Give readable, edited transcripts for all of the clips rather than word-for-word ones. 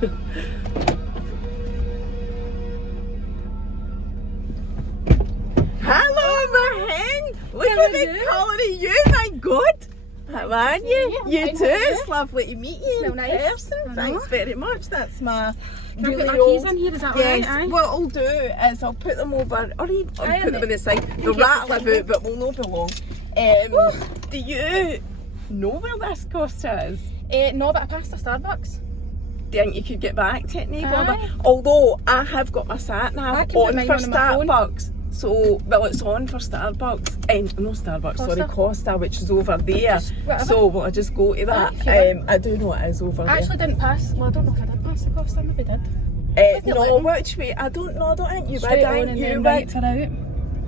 Hello, my hen! Look at the colour of you, my God! How are you? You too. It's lovely to meet you in person. Thanks very much. That's my really my old... keys in here, is that yes. alright? What I'll do is I'll put them over, or put them in the side. They'll rattle about, but will not be long. Do you know where this Costa is? No, but I passed a Starbucks. Do you think you could get back to it, neighbour? Aye. Although I have got my sat nav I can put on mine for on my phone. Starbucks. So, well, it's on for Starbucks. No Starbucks, sorry, Costa, which is over there. So, will I just go to that? I do know it is over there. I actually didn't pass. Well, I don't know if I did pass the Costa. Maybe did. No, which way? I don't know. I don't think you would. I think you would.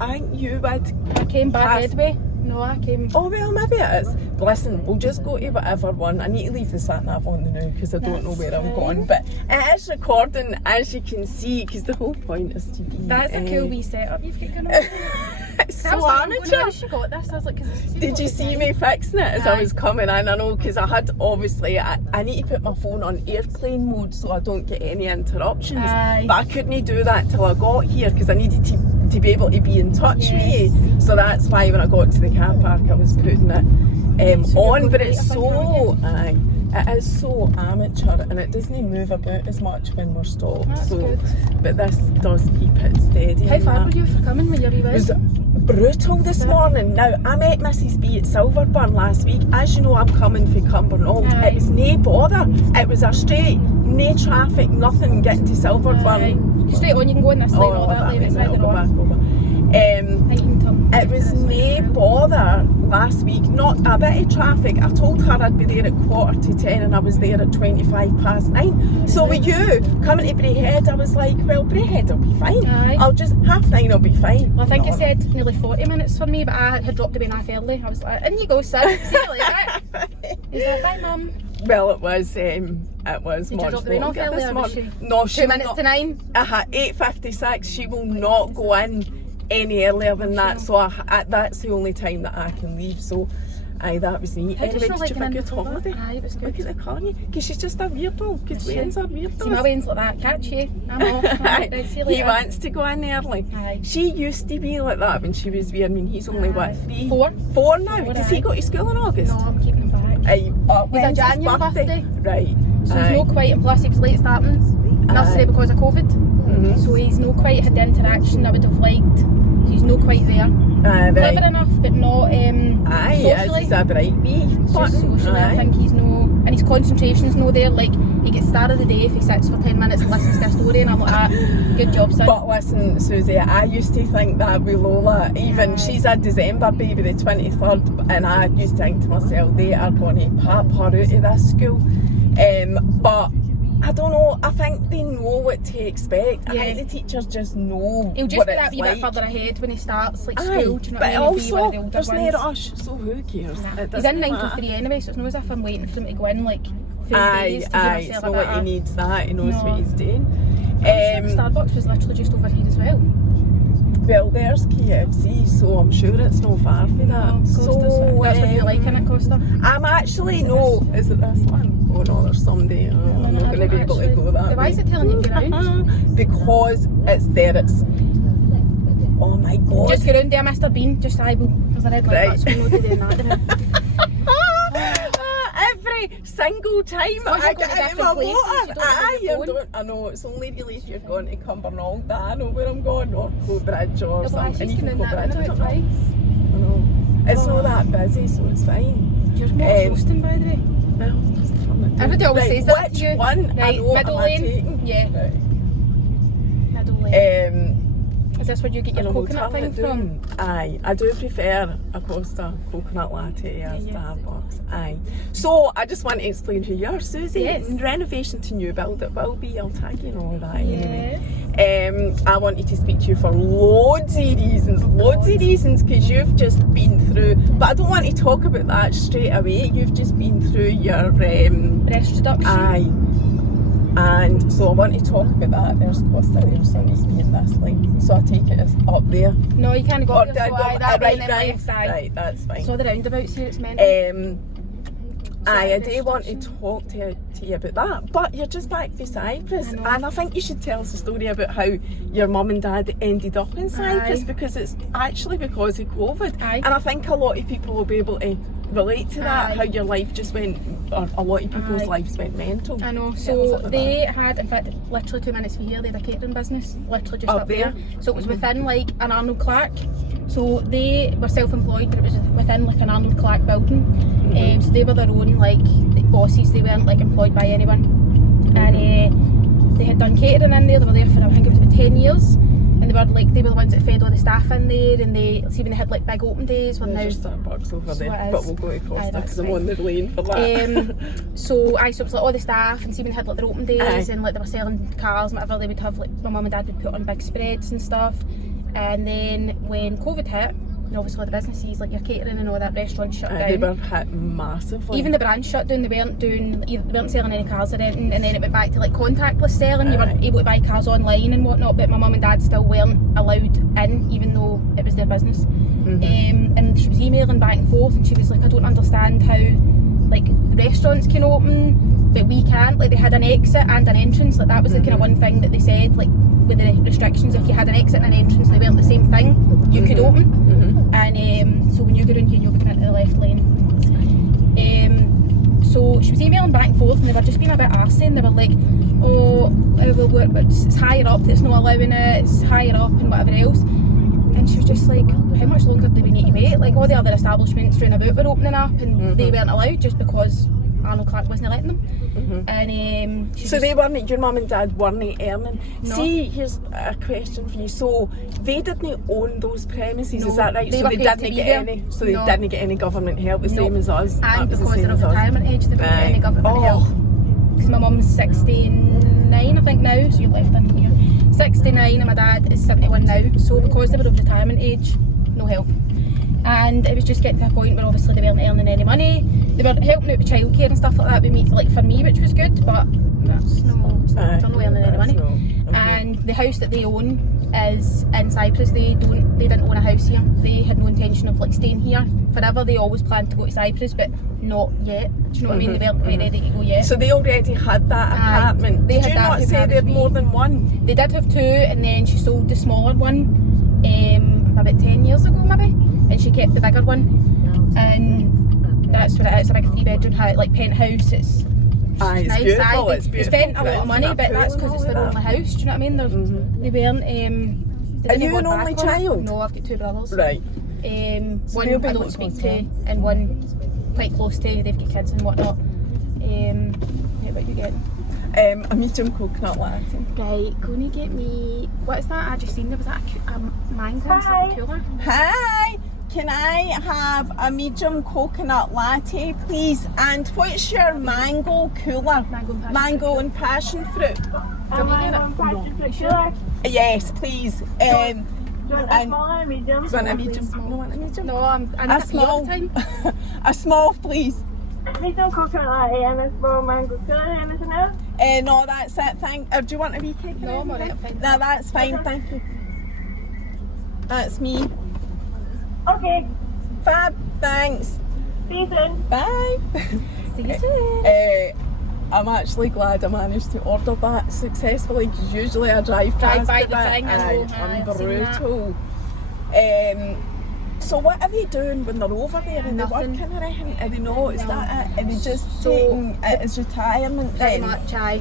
I think you would. I came back headway. No, I came... Oh, well, maybe it is. Listen, we'll just go to whatever one. I need to leave the sat-nav on the now because I don't know where I'm going. But it is recording, as you can see, because the whole point is to be... That's a cool wee setup you've got going on. It's so amateur. I was got this. I was like, did you see me fixing it as I was coming in? I know, because I had, obviously, I need to put my phone on airplane mode so I don't get any interruptions. But I couldn't do that till I got here because I needed to be able to be in touch with you. So that's why when I got to the car park I was putting it on. But it's so... It is so amateur and it doesn't move about as much when we're stopped. That's good. But this does keep it steady. How far were you for coming with your wee It was brutal this morning. Now, I met Mrs. B at Silverburn last week. As you know, I'm coming from Cumbernauld. It was no bother. It was a straight, no traffic, nothing getting to Silverburn. Straight on, you can go in this lane or that lane, it's either or. It was no bother last week, not a bit of traffic. I told her I'd be there at 9:45 and I was there at 9:25. So with you coming to Braehead, I was like, well, Braehead will be fine. I'll just 9:30 will be fine. Well, I think it said nearly 40 minutes for me, but I had dropped away half early. I was like, in you go, sir. See you later. He's like, bye, mum. Well, it was much longer this morning. No, 2 minutes to 9. 8:56. She will not go in any earlier than that, so that's the only time that I can leave. So that was neat. Anyway, did you have a good holiday? Aye, it was good. Look at the corny, because she's just a weirdo, because Wayne's a weirdo. See, my Wayne's like that, catch you, I'm off. Right, see you later. He wants to go in early. Aye. She used to be like that when she was wee. I mean, he's only what, 3? 4 now. Does he go to school in August? No, I'm keeping him back. He's a January birthday. Right. So he's not quite, and plus he was late starting, and that's today because of COVID. So he's not quite had the interaction I would have liked. So he's not quite there. Clever enough, but not socially. He's a bright wee. Just socially, I think he's no, and his concentration's no there. Like, he gets star of the day if he sits for 10 minutes and listens to a story, and I'm like, good job, son. But listen, Suzie, I used to think that with Lola, even she's a December baby, the 23rd, and I used to think to myself, they are going to pop her out of this school. But I don't know, I think they know what to expect. I think the teachers just know. He'll just what be that it's wee like. bit further ahead when he starts like school. Do you know what but I mean? also, there's no rush, so who cares? He's in 9 to 3 anyway, so it's not as if I'm waiting for him to go in like 3 days to it's not like he needs that, he knows what he's doing. Starbucks was literally just over here as well. Well, there's KFC, so I'm sure it's not far from that. So that's what you like, innit, Costa? I'm actually, is it this one? Oh no, there's someday. I'm not going to be able to go that way. Why is it telling you to get around? Because it's there, oh my God. Just go round there, Mr. Bean, just eyeball. There's a red light, that's no doing that. Every single time I get out of my water, I know, it's only really if you're going to Cumbernauld that I know where I'm going, or Coatbridge or something. Even Coatbridge, I don't know. I know. It's not that busy, so it's fine. You're more roasting, by the way. Well, everybody always says that to you. Which one? Right, middle lane. Yeah. Right. Middle lane. Is this where you get your coconut thing from? Aye, I do prefer a Costa coconut latte or Starbucks. Aye. So I just want to explain who you are, Suzie. Yes. Renovation to new build, it will be. I'll tag you and all that anyway. I wanted to speak to you for loads of reasons, because you've just been through. But I don't want to talk about that straight away. You've just been through your breast reduction. Aye. And so I want to talk about that. There's Costa there, so I need to be in this lane. So I take it as up there. No, you can't go up there, so right, that's fine. So the roundabouts here, it's mental. I do want to talk to to you about that. But you're just back from Cyprus, and I think you should tell us a story about how your mum and dad ended up in Cyprus, because it's actually because of COVID. And I think a lot of people will be able to relate to that, how your life just went, or a lot of people's lives went mental. I know. So they had, in fact, literally 2 minutes from here, they had a catering business, literally just up there. So it was within like an Arnold Clark. So they were self-employed, but it was within like an Arnold Clark building. So they were their own like bosses. They weren't like employed by anyone. And they had done catering in there. They were there for, I think it was about 10 years. And they were the ones that fed all the staff in there, and they see when they had like big open days. Well, now there's Starbucks over there, but we'll go to Costa because I'm on the lane for that. so it was like all the staff, and see when they had like their open days, and like they were selling cars and whatever, they would have like my mum and dad would put on big spreads and stuff. And then when COVID hit, obviously the businesses like your catering and all that, restaurants shut down. They were hit massively. Even the branch shut down. They weren't selling any cars or anything, and then it went back to like contactless selling. You weren't able to buy cars online and whatnot, but my mum and dad still weren't allowed in, even though it was their business. And she was emailing back and forth, and she was like, I don't understand how like the restaurants can open but we can't. Like they had an exit and an entrance. Like that was the kind of one thing that they said, like with the restrictions, if you had an exit and an entrance and they weren't the same thing, you could open. And so when you go in here, you'll be going into the left lane. So she was emailing back and forth, and they were just being a bit arsey, and they were like, oh, well, it's higher up, it's not allowing it, it's higher up and whatever else. And she was just like, how much longer do we need to wait? Like all the other establishments round about were opening up, and they weren't allowed just because Arnold Clark wasn't letting them. And so they weren't, your mum and dad weren't earning. No. See, here's a question for you. So they didn't own those premises, is that right? They so they didn't get any. So they didn't get any government help, the same as us. And because they're of retirement age, they didn't get any government help. Because my mum's 69, I think now, so you're left in here. 69, and my dad is 71 now. So because they were of retirement age, no help. And it was just getting to a point where obviously they weren't earning any money. They were helping out with childcare and stuff like that with me, like for me, which was good, but that's they're not earning any money. And the house that they own is in Cyprus. They didn't own a house here. They had no intention of like staying here forever. They always planned to go to Cyprus, but not yet. Do you know what I mean? They weren't quite ready to go yet. So they already had that apartment. Did you not say they had more than one? They did have two, and then she sold the smaller one about 10 years ago maybe. And she kept the bigger one, and that's what it is. It's a big 3-bedroom house, like penthouse. It's nice. Beautiful. It's beautiful. They spent a lot of money, but that's because it's their only house. Do you know what I mean? They weren't. Are you an only child? No, I've got 2 brothers. Right. One I don't speak to, and one quite close to. They've got kids and whatnot. What about you getting? A medium coconut latte. Right, gonna get me. What is that? I just seen there was that a mango and something cooler. Hi. Can I have a medium coconut latte, please? And what's your mango cooler? Mango and passion fruit. Sure? Yes, please. Do you want a small or a medium? Do you want a medium? No, want a medium? No, I'm a small. A small, please. Medium coconut latte and a small mango cooler. Anything else? No, that's it. Do you want a wee cake? No, I'm alright. No, that's fine. Okay. Thank you. That's me. Okay. Fab. Thanks. See you soon. Bye. See you soon. I'm actually glad I managed to order that successfully, because usually I drive by the it. thing and I'm brutal. So what are they doing when they're over there? Are they working or anything? Are they not? Is that it? Are they just taking it as retirement then? Pretty much, aye.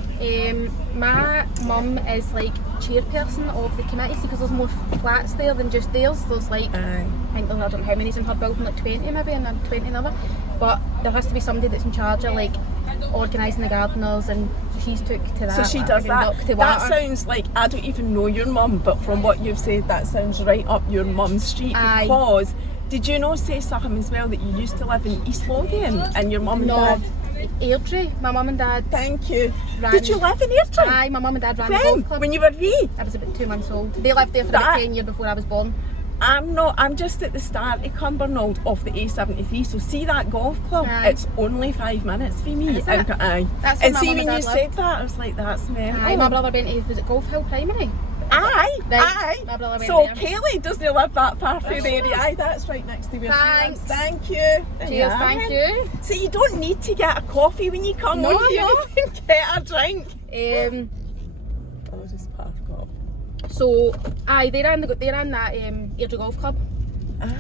My mum is like chairperson of the committee, because there's more flats there than just theirs. There's like, I think there's, I don't know how many's in her building, like 20 maybe, and then 20 in other. But there has to be somebody that's in charge of like organising the gardeners, and she's took to that. So she does that. That sounds like, I don't even know your mum, but from what you've said, that sounds right up your mum's street. Aye. Because did you not say something as well that you used to live in East Lothian and your mum and dad? Airdrie, my mum and dad. Thank you. Did you live in Airdrie? Aye, my mum and dad ran the golf club. When you were wee? I was about 2 months old. They lived there for about 10 years before I was born. I'm just at the start of Cumbernauld off the A73, so see that golf club? Aye. It's only 5 minutes for me. Is it? Aye. That's and see when you said that, I was like, that's me. Aye, my brother went to, was it Golf Hill Primary? Aye, Right, aye. my brother went So there. Kaylee doesn't live that far from the area. Aye, that's right next to where she lives. Thanks. Thank you. Cheers, thank you. So you don't need to get a coffee when you come No, on here. no. You can get a drink. I'll just park up. So, aye, they ran that Airdrie Golf Club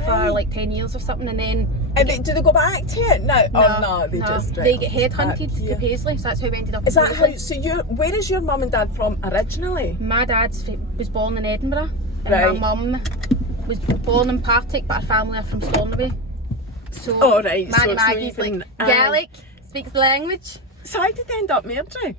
for like 10 years or something, and then Do they go back to it now? No, they just they get headhunted to Paisley, so that's how we ended up. Is in that Paisley. how? So where is your mum and dad from originally? My dad was born in Edinburgh, and Right. my mum was born in Partick, but her family are from Stornoway. So, Oh, right, Manny so it's not Maggie's even- like aye. Gaelic, speaks the language. So how did they end up Airdrie?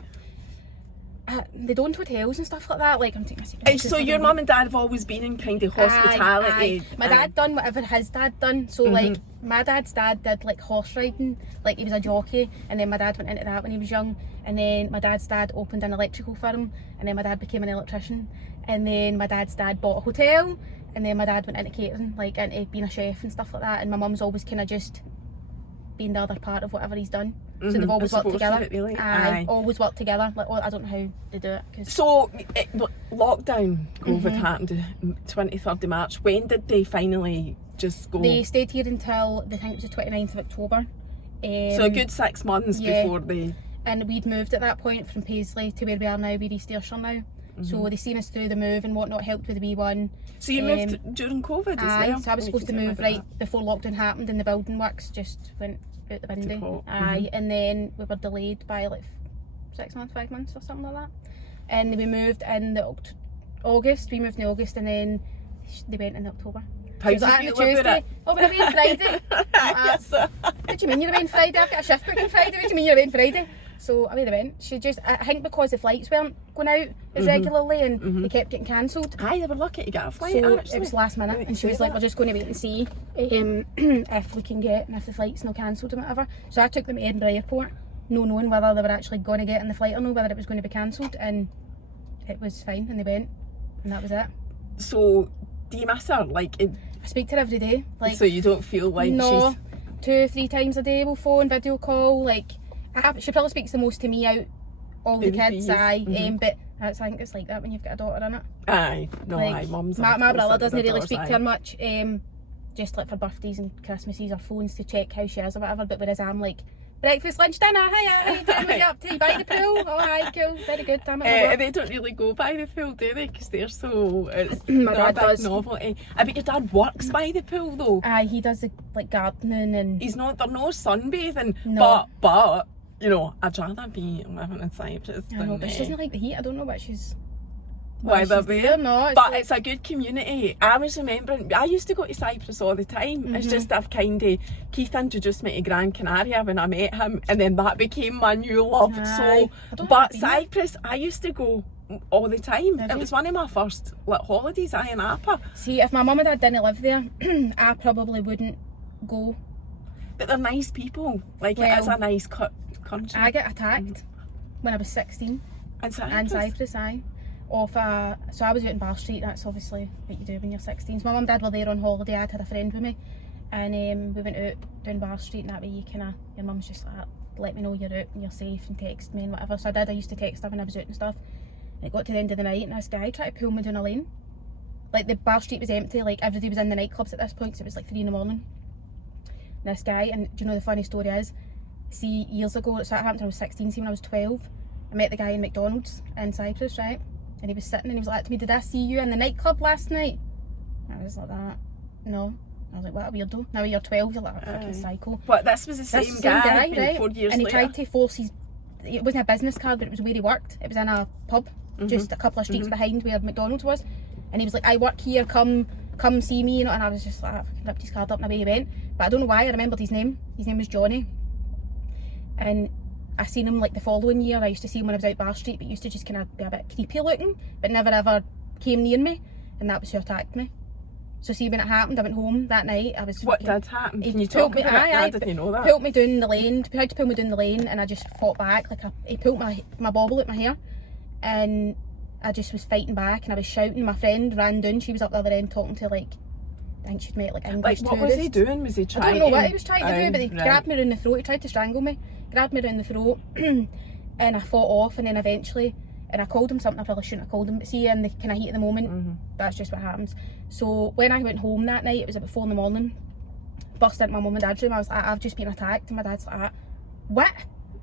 They don't hotels and stuff like that. Like, I'm taking a secret. So your mum and dad have always been in kind of hospitality. Aye. My dad done whatever his dad done. So like my dad's dad did like horse riding, like he was a jockey, and then my dad went into that when he was young, and then my dad's dad opened an electrical firm, and then my dad became an electrician, and then my dad's dad bought a hotel, and then my dad went into catering, like into being a chef and stuff like that, and my mum's always kind of just been the other part of whatever he's done. So they've always worked together. Really. Aye, always worked together. Like, I don't know how they do it. Cause So lockdown, COVID happened 23rd of March. When did they finally just go? they stayed here until I think it was the 29th of October. So a good 6 months yeah. before they. And we'd moved at that point from Paisley to where we are now, we're East Ayrshire now. So they seen us through the move and whatnot, helped with the wee one. So you moved during COVID as Aye, well? so I was supposed to move right before lockdown happened, and the building works just went out the window. Aye, and then we were delayed by like 6 months, 5 months or something like that. And we moved in the August, we moved in August, and then they went in October. How She was did like, you "On feel about Tuesday." it? Oh, we're away on Friday. Yes, sir. What do you mean you're away on Friday? I've got a shift booked on Friday. What do you mean you're away on Friday? So away they went. She just, I think because the flights weren't going out as regularly and they kept getting cancelled. Aye, they were lucky to get a flight, So actually. it was last minute, and she was like, "We're just going to wait and see if we can get, and if the flight's not cancelled and whatever." So I took them to Edinburgh Airport, no knowing whether they were actually going to get in the flight or no, whether it was going to be cancelled, and it was fine, and they went, and that was it. So do you miss her? Like, I speak to her every day. Like, so you don't feel like no, she's 2-3 times a day we'll phone, video call. Like, she probably speaks the most to me out all the kids. Aye, but I think it's like that when you've got a daughter in it. Aye, no, Like, aye, mum's my brother doesn't really daughters, speak aye. to her much, just like for birthdays and Christmases or phones to check how she is or whatever, but whereas I'm like, breakfast, lunch, dinner, hiya, how you doing, what you up to, by the pool? Oh hi, cool, very good, damn it. They don't really go by the pool, do they? Because they're so, it's My not dad a big does. novelty. I bet your dad works by the pool though. Aye, he does the, like, gardening and... He's not, they're no sunbathing, No. but, you know, I'd rather be living in Cyprus I know, than but she doesn't like the heat. I don't know what she's... why they're she's there. No, it's But like, it's a good community. I was remembering, I used to go to Cyprus all the time. It's just I've kind of, Keith introduced me to Gran Canaria when I met him, and then that became my new love. Aye. So, I don't but think I've been Cyprus, I used to go all the time. Did It you? was one of my first like holidays, in Appa. see, if my mum and dad didn't live there, I probably wouldn't go. But they're nice people. Like, it is Well, a nice country. I got attacked when I was 16 And Cyprus. in Cyprus, aye. So I was out in Bar Street, that's obviously what you do when you're 16. So my mum and dad were there on holiday, I'd had a friend with me, and we went out down Bar Street, and that way you kind of, your mum's just like, let me know you're out and you're safe, and text me and whatever. So I used to text her when I was out and stuff. And it got to the end of the night, and this guy tried to pull me down a lane. Like, the Bar Street was empty, like everybody was in the nightclubs at this point, so it was like 3 in the morning. And this guy, and do you know the funny story is, see, years ago, so it happened when I was 16, see when I was 12, I met the guy in McDonald's in Cyprus, right? And he was sitting and he was like to me, "Did I see you in the nightclub last night?" And I was like, "That, no." I was like, "What a weirdo. Now you're 12, you're like a fucking psycho." But this was the That's same the guy, right? 4 years and he later. tried to force his, it wasn't a business card, but it was where he worked. It was in a pub, just a couple of streets behind where McDonald's was. And he was like, "I work here, come see me," you know. And I was just like, I fucking ripped his card up and away he went. But I don't know why I remembered his name. His name was Johnny. And I seen him like the following year. I used to see him when I was out Bar Street, but he used to just kind of be a bit creepy looking, but never ever came near me. And that was who attacked me. So see, when it happened, I went home that night. I was What fucking- did happen? He Can you pulled talk me, about it? aye, I didn't know that. Pulled me down the lane. He tried to pull me down the lane, and I just fought back. He pulled my bauble out my hair, and I just was fighting back, and I was shouting. My friend ran down. She was up the other end talking to, like, I think she'd met like English Like, what was he tourists. doing? Was he I trying don't know what he was trying to do, but he right. grabbed me around the throat. He tried to strangle me, grabbed me around the throat, and I fought off. And then eventually, and I called him something I probably shouldn't have called him, but see, in the kind of heat of the moment, that's just what happens. So when I went home that night, it was about 4 a.m, burst into my mum and dad's room. I was like, I've just been attacked, and my dad's like, what?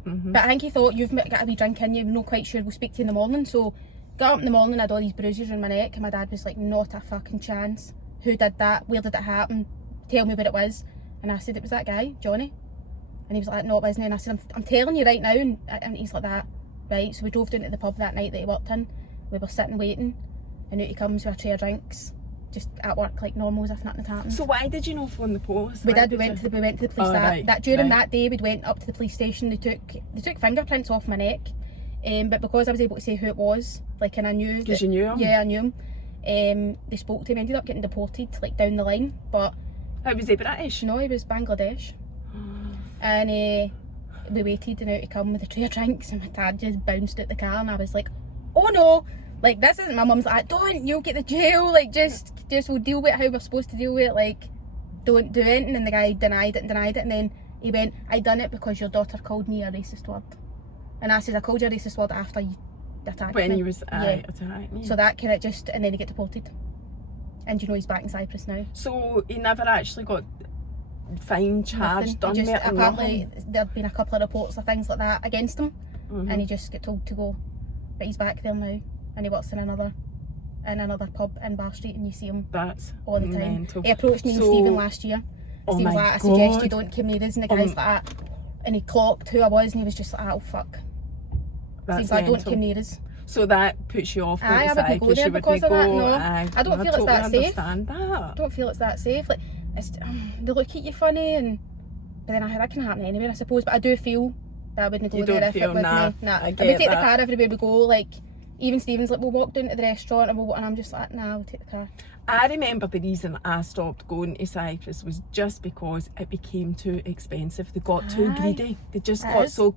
But I think he thought, you've got a wee drink in you, I'm not quite sure, we'll speak to you in the morning. So got up in the morning, I had all these bruises on my neck, and my dad was like, not a fucking chance. Who did that? Where did it happen? Tell me what it was. And I said, it was that guy, Johnny. And he was like, no, it wasn't. And I said, I'm telling you right now. And he's like, that. Right, so we drove down to the pub that night that he worked in. We were sitting waiting, and out he comes with a tray of drinks, just at work like normal, as if nothing had happened. So why did you not phone the police? We did. We went to the police. During that day, we went up to the police station. They took fingerprints off my neck, but because I was able to say who it was, like, and I knew. Because you knew him. Yeah, I knew him. They spoke to him. Ended up getting deported, like, down the line. But how was he British? No, he was Bangladesh. And we waited, and out he come with a tray of drinks, and my dad just bounced out the car, and I was like, oh no, like, this isn't. My mum's like, don't, you'll get the jail, like, just we'll deal with it how we're supposed to deal with it, like, don't do anything. And the guy denied it, and then he went, I done it because your daughter called me a racist word. And I said, I called you a racist word after you attacked me. When he was attacking you. So that kind of just, and then he get deported. And you know, he's back in Cyprus now. So he never actually got fine, charged, done with it? Apparently there'd been a couple of reports of things like that against him, and he just got told to go. But he's back there now, and he works in another pub in Bar Street, and you see him all the time. Mental. He approached me and Stephen last year. Steve was like, I suggest you don't come near us, and the guy's like that. And he clocked who I was, and he was just like, oh fuck. So he's like, don't come near us. So that puts you off going to I wouldn't go there because of that. No, I don't feel it's that safe. I don't feel it's that safe. Like, they look at you funny, but then that can happen anywhere, I suppose. But I do feel that I wouldn't go there if it was me. Nah, I would take the car everywhere we go. Like, even Stephen's like, we'll walk down to the restaurant, and I'm just like, nah, we'll take the car. I remember the reason I stopped going to Cyprus was just because it became too expensive. They got too greedy. They just got so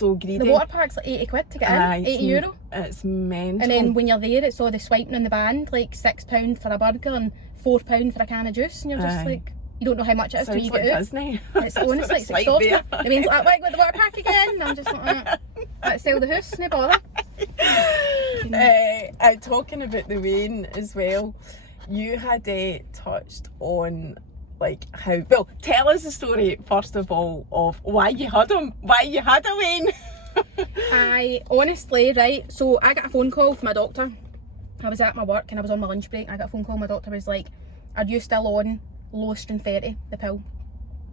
greedy. The water park's like 80 quid to get in, €80. It's mental. And then when you're there, it's all the swiping on the band, like £6 for a burger and £4 for a can of juice, and you're just like, you don't know how much it is till you get out. Disney. It's honestly, it's exhausting. It means like, wait, go to the water park again. And I'm just like, let's sell the house, no bother. Talking about the rain as well, you had touched on like how, well, tell us the story first of all of why you had a Wayne. I honestly, right, so I got a phone call from my doctor. I was at my work and I was on my lunch break. I got a phone call. My doctor was like, are you still on Lostrin 30, the pill?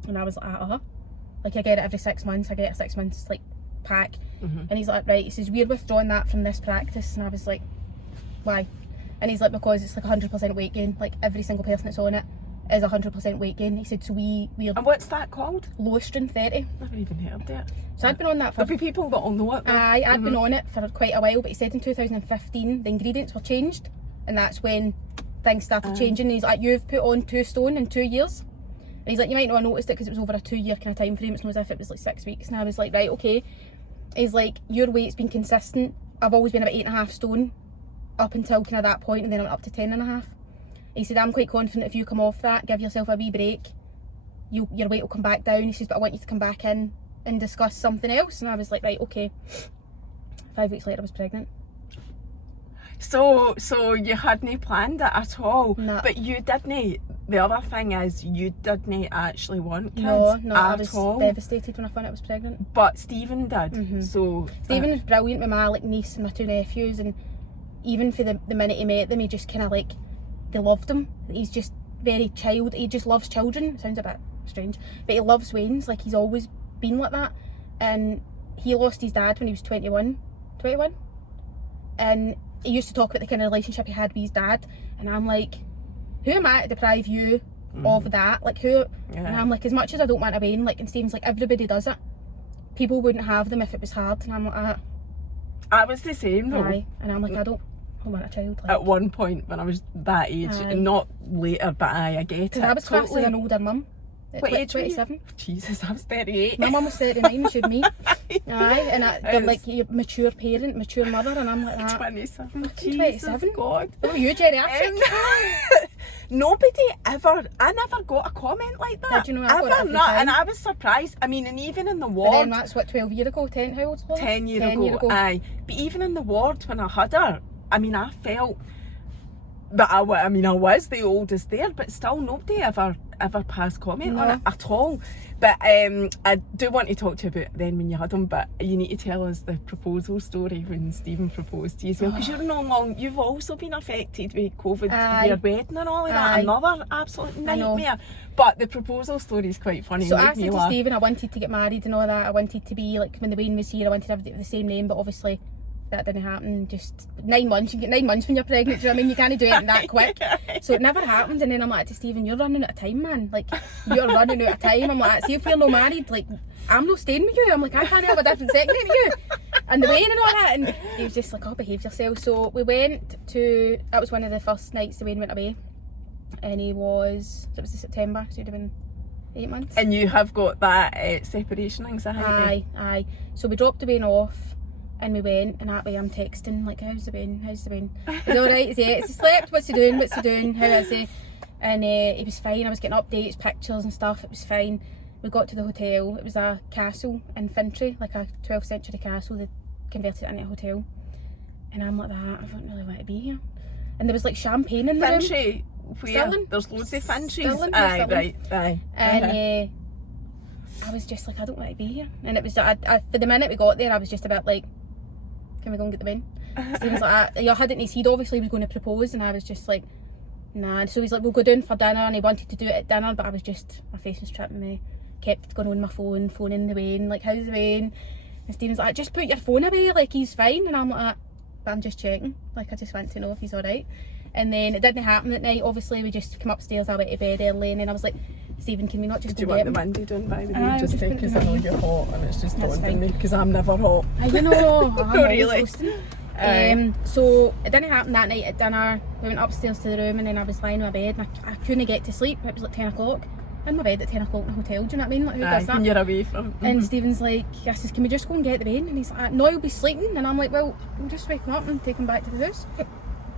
And I was like, like, I get it every 6 months. I get a 6 months like pack. And he's like, right, he says, we're withdrawing that from this practice. And I was like, why? And he's like, because it's like 100% weight gain. Like, every single person that's on it is 100% weight gain. He said, so we're... And what's that called? Lostrin 30. Never even heard it. So I'd been on that for... There'll be people that'll know it. I'd been on it for quite a while, but he said in 2015 the ingredients were changed, and that's when things started changing. And he's like, you've put on 2 stone in 2 years. And he's like, you might not have noticed it because it was over a 2-year kind of time frame. It's not as if it was like 6 weeks. And I was like, right, okay. He's like, your weight's been consistent. I've always been about 8.5 stone up until kind of that point, and then I went up to 10.5. He said, I'm quite confident if you come off that, give yourself a wee break, your weight will come back down. He says, but I want you to come back in and discuss something else. And I was like, right, okay. 5 weeks later I was pregnant. So you hadn't planned it at all? No. But you didn't. The other thing is, you didn't actually want kids No, at I was all. devastated when I found out I was pregnant. But Stephen did. So Stephen was brilliant with my like niece and my 2 nephews, and even for the minute he met them, he just kind of like, they loved him. He's just very child. He just loves children. Sounds a bit strange, but he loves Waynes. Like, he's always been like that. And he lost his dad when he was 21, and he used to talk about the kind of relationship he had with his dad. And I'm like, who am I to deprive you of that? Like, who? Yeah. And I'm like, as much as I don't want a Wayne, like, and Stephen's like, everybody does it. People wouldn't have them if it was hard. And I'm like, I was the same though. Aye. And I'm like, I don't want a child. Like, at one point when I was that age, and not later, but I get it. Because I was classed as an older mum. What age 27. Jesus, I was 38. My mum was 39 when she had me. Aye, and they're like, you're a mature parent, mature mother, and I'm like that. 27. Jesus 27. God. What were you, geriatric? nobody ever, I never got a comment like that. Did you know? I got it every time. And I was surprised. I mean, and even in the But ward. then that's what, 12 years ago, 10, how old's Chloe? 10 years ago, aye. But even in the ward when I had her, I mean, I felt that I was the oldest there, but still nobody ever passed comment on it at all. But I do want to talk to you about then when you had him, but you need to tell us the proposal story when Stephen proposed to you as well, because you've also been affected with COVID, your wedding and all of that, another absolute nightmare. But the proposal story is quite funny. So I said to Stephen I wanted to get married and all that. I wanted to be like, when the Wayne was here, I wanted to have the same name, but obviously that didn't happen. Just 9 months. You get 9 months when you're pregnant. Do you know what I mean? You can't do it that quick. So it never happened. And then I'm like to Stephen, you're running out of time, man. Like, you're running out of time. I'm like, see if you're not married, like, I'm not staying with you. I'm like, I can't have a different second to you. And the Wayne and all that. And he was just like, oh, behave yourself. So we went to, that was one of the first nights the Wayne went away. And it was in September, so it would have been 8 months. And you have got that separation anxiety. Aye. So we dropped the Wayne off. And we went, and that way I'm texting, like, how's the Wayne? Is he alright? Is he slept? What's he doing? How is he? And he was fine. I was getting updates, pictures and stuff. It was fine. We got to the hotel. It was a castle in Fintry, like a 12th century castle. They converted it into a hotel. And I'm like, that, I don't really want to be here. And there was like champagne in the room. Fintry? Where? Stirling. There's loads of Fintrys. Stirling. Aye. And I was just like, I don't want to be here. And it was, for the minute we got there, I was just a bit like, can we go and get the Wayne? Stephen's like, you had it in his head, obviously he was going to propose, and I was just like, nah. So he's like, we'll go down for dinner, and he wanted to do it at dinner, but I was just, my face was tripping me, kept going on my phone, phoning the Wayne, like, how's the Wayne? And Stephen's like, just put your phone away, like, he's fine. And I'm like, but I'm just checking, like, I just want to know if he's alright. And then it didn't happen that night. Obviously we just came upstairs, I went to bed early, and then I was like, Stephen, can we not just go get him? Did you want the window done, by the way, just because I know you're hot and it's just daunting me, because I'm never hot. I know. No, really. So it didn't happen that night at dinner. We went upstairs to the room, and then I was lying in my bed, and I couldn't get to sleep. It was like 10 o'clock. In my bed at 10 o'clock in a hotel, do you know what I mean? Like, who does that? And you're away from... And Stephen's like, I says, can we just go and get the Wayne? And he's like, no, he'll be sleeping. And I'm like, well, we'll just wake him up and take him back to the house.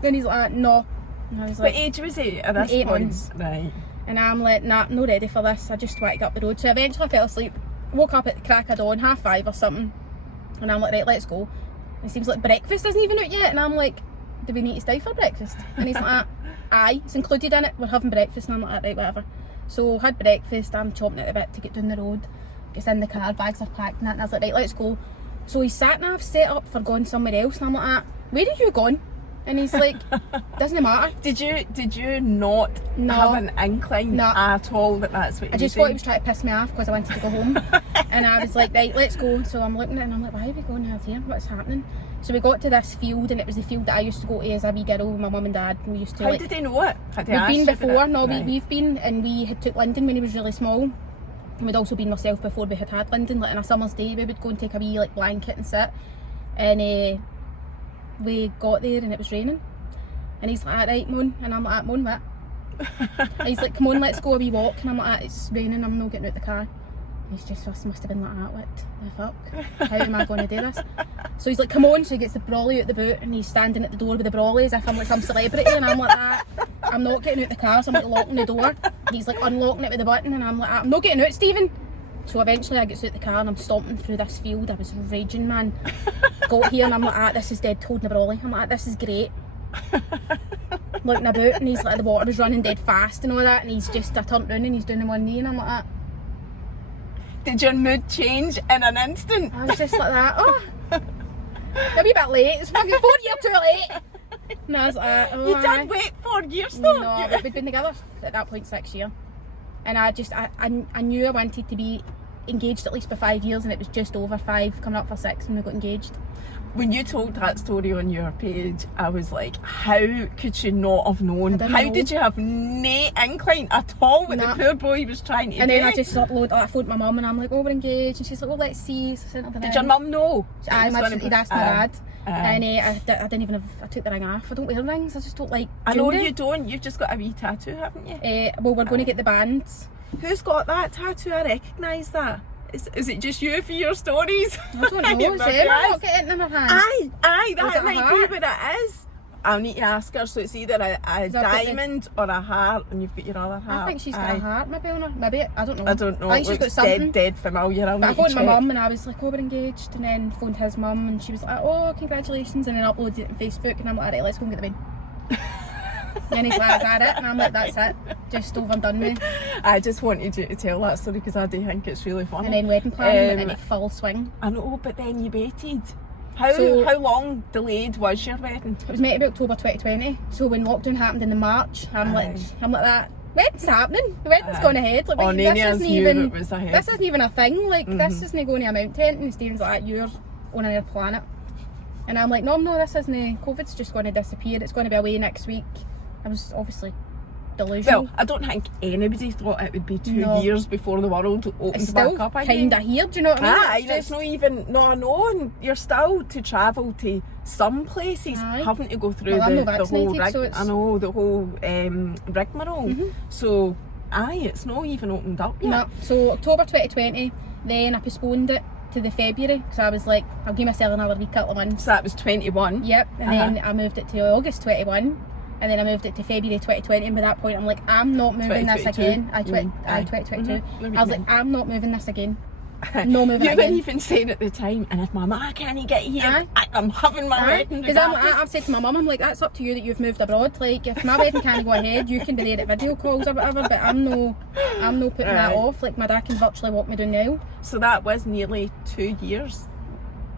Then he's like, no. And I was like, what age was he at this 8 point? months. Right. And I'm like, nah, I'm not ready for this. I just want to get up the road. So eventually I fell asleep. Woke up at the crack of dawn, 5:30 or something. And I'm like, right, let's go. And Stephen's like, breakfast isn't even out yet. And I'm like, do we need to stay for breakfast? And he's like, aye, it's included in it. We're having breakfast. And I'm like, right, whatever. So had breakfast. I'm chopping it a bit to get down the road. Gets in the car, bags are packed and that. And I was like, right, let's go. So he's sat nav set up for going somewhere else. And I'm like, where are you going? And he's like, doesn't matter. Did you not have an inkling at all that that's what he was I just thought he was trying to piss me off because I wanted to go home. And I was like, right, let's go. So I'm looking at it and I'm like, why are we going out here? What's happening? So we got to this field, and it was the field that I used to go to as a wee girl with my mum and dad. And we used to. How did they know it? We'd been before. No, we've been, and we had took Lyndon when he was really small. And we'd also been myself before we had Lyndon. Like on a summer's day, we would go and take a wee like blanket and sit. And we got there and it was raining. And he's like, right, Mon. And I'm like, Mon, what? And he's like, come on, let's go a wee walk. And I'm like, it's raining, I'm not getting out the car. And he's just must have been like that, what the fuck? How am I going to do this? So he's like, come on. So he gets the brolly out the boot, and he's standing at the door with the brolly as if I'm like some celebrity. And I'm like, that. I'm not getting out the car, so I'm like locking the door. And he's like unlocking it with the button, and I'm like, I'm not getting out, Stephen. So eventually I get out the car and I'm stomping through this field. I was raging, man. Got here and I'm like, this is dead, holding the brolly. I'm like, this is great. Looking about, and he's like, the water was running dead fast and all that, and he's just, I turned round and he's doing the one knee, and I'm like that. Did your mood change in an instant? I was just like that, oh, a wee bit late, it's fucking 4 years too late. And I was like, oh, you did wait 4 years though? No, we'd been together at that point 6 years. And I just, I knew I wanted to be engaged at least for 5 years, and it was just over 5, coming up for 6 when we got engaged. When you told that story on your page, I was like, how could she not have known? How did you have no inkling at all what the poor boy was trying to do? And then I just uploaded, I phoned my mum and I'm like, oh, we're engaged. And she's like, well, let's see. So did your mum know? He'd asked my dad. And I didn't even I took the ring off. I don't wear rings, I just don't like I know you don't, you've just got a wee tattoo, haven't you? Well, we're going to get the bands. Who's got that tattoo? I recognise that. Is it just you for your stories? I don't know. Is it not getting in her hand? Aye, that might be what it is. I'll need to ask her. So it's either a diamond or a heart, and you've got your other heart. I think she's got a heart maybe on her. Maybe, I don't know. I think she's got something. Dead familiar. But I phoned my mum and I was like, oh, we're engaged, and then phoned his mum and she was like, oh, congratulations, and then uploaded it on Facebook, and I'm like, alright, let's go and get the bed. And he's like, is that it? And I'm like, that's it. Just over and done with. I just wanted you to tell that story because I do think it's really funny. And then wedding planning went into full swing. I know, but then you waited. How long delayed was your wedding? It was meant to be October 2020. So when lockdown happened in the March, I'm like that. Wedding's happening. The wedding's gone ahead. Like, this isn't even a thing. Like this isn't going to a mount tent. And Stephen's like, you're on another planet. And I'm like, no, this isn't. COVID's just going to disappear. It's going to be away next week. I was obviously delusional. Well, I don't think anybody thought it would be 2 years before the world opens back up again. It's still kind of here, do you know what I mean? It's not even, I know, and you're still to travel to some places, having to go through the whole rigmarole. So, it's not even opened up yet. No, so October 2020, then I postponed it to the February, because I was like, I'll give myself another wee couple of months. So that was 21? Yep, and then I moved it to August 21. And then I moved it to February 2020, and by that point I'm like, I'm not moving this again. 2022. I was like, I'm not moving this again. No moving again. You weren't even saying at the time, and if my mum can't get here, I'm having my wedding. Because I've said to my mum, I'm like, that's up to you that you've moved abroad. Like, if my wedding can't go ahead, you can be there at video calls or whatever, but I'm no putting that off. Like, my dad can virtually walk me down now. So that was nearly 2 years.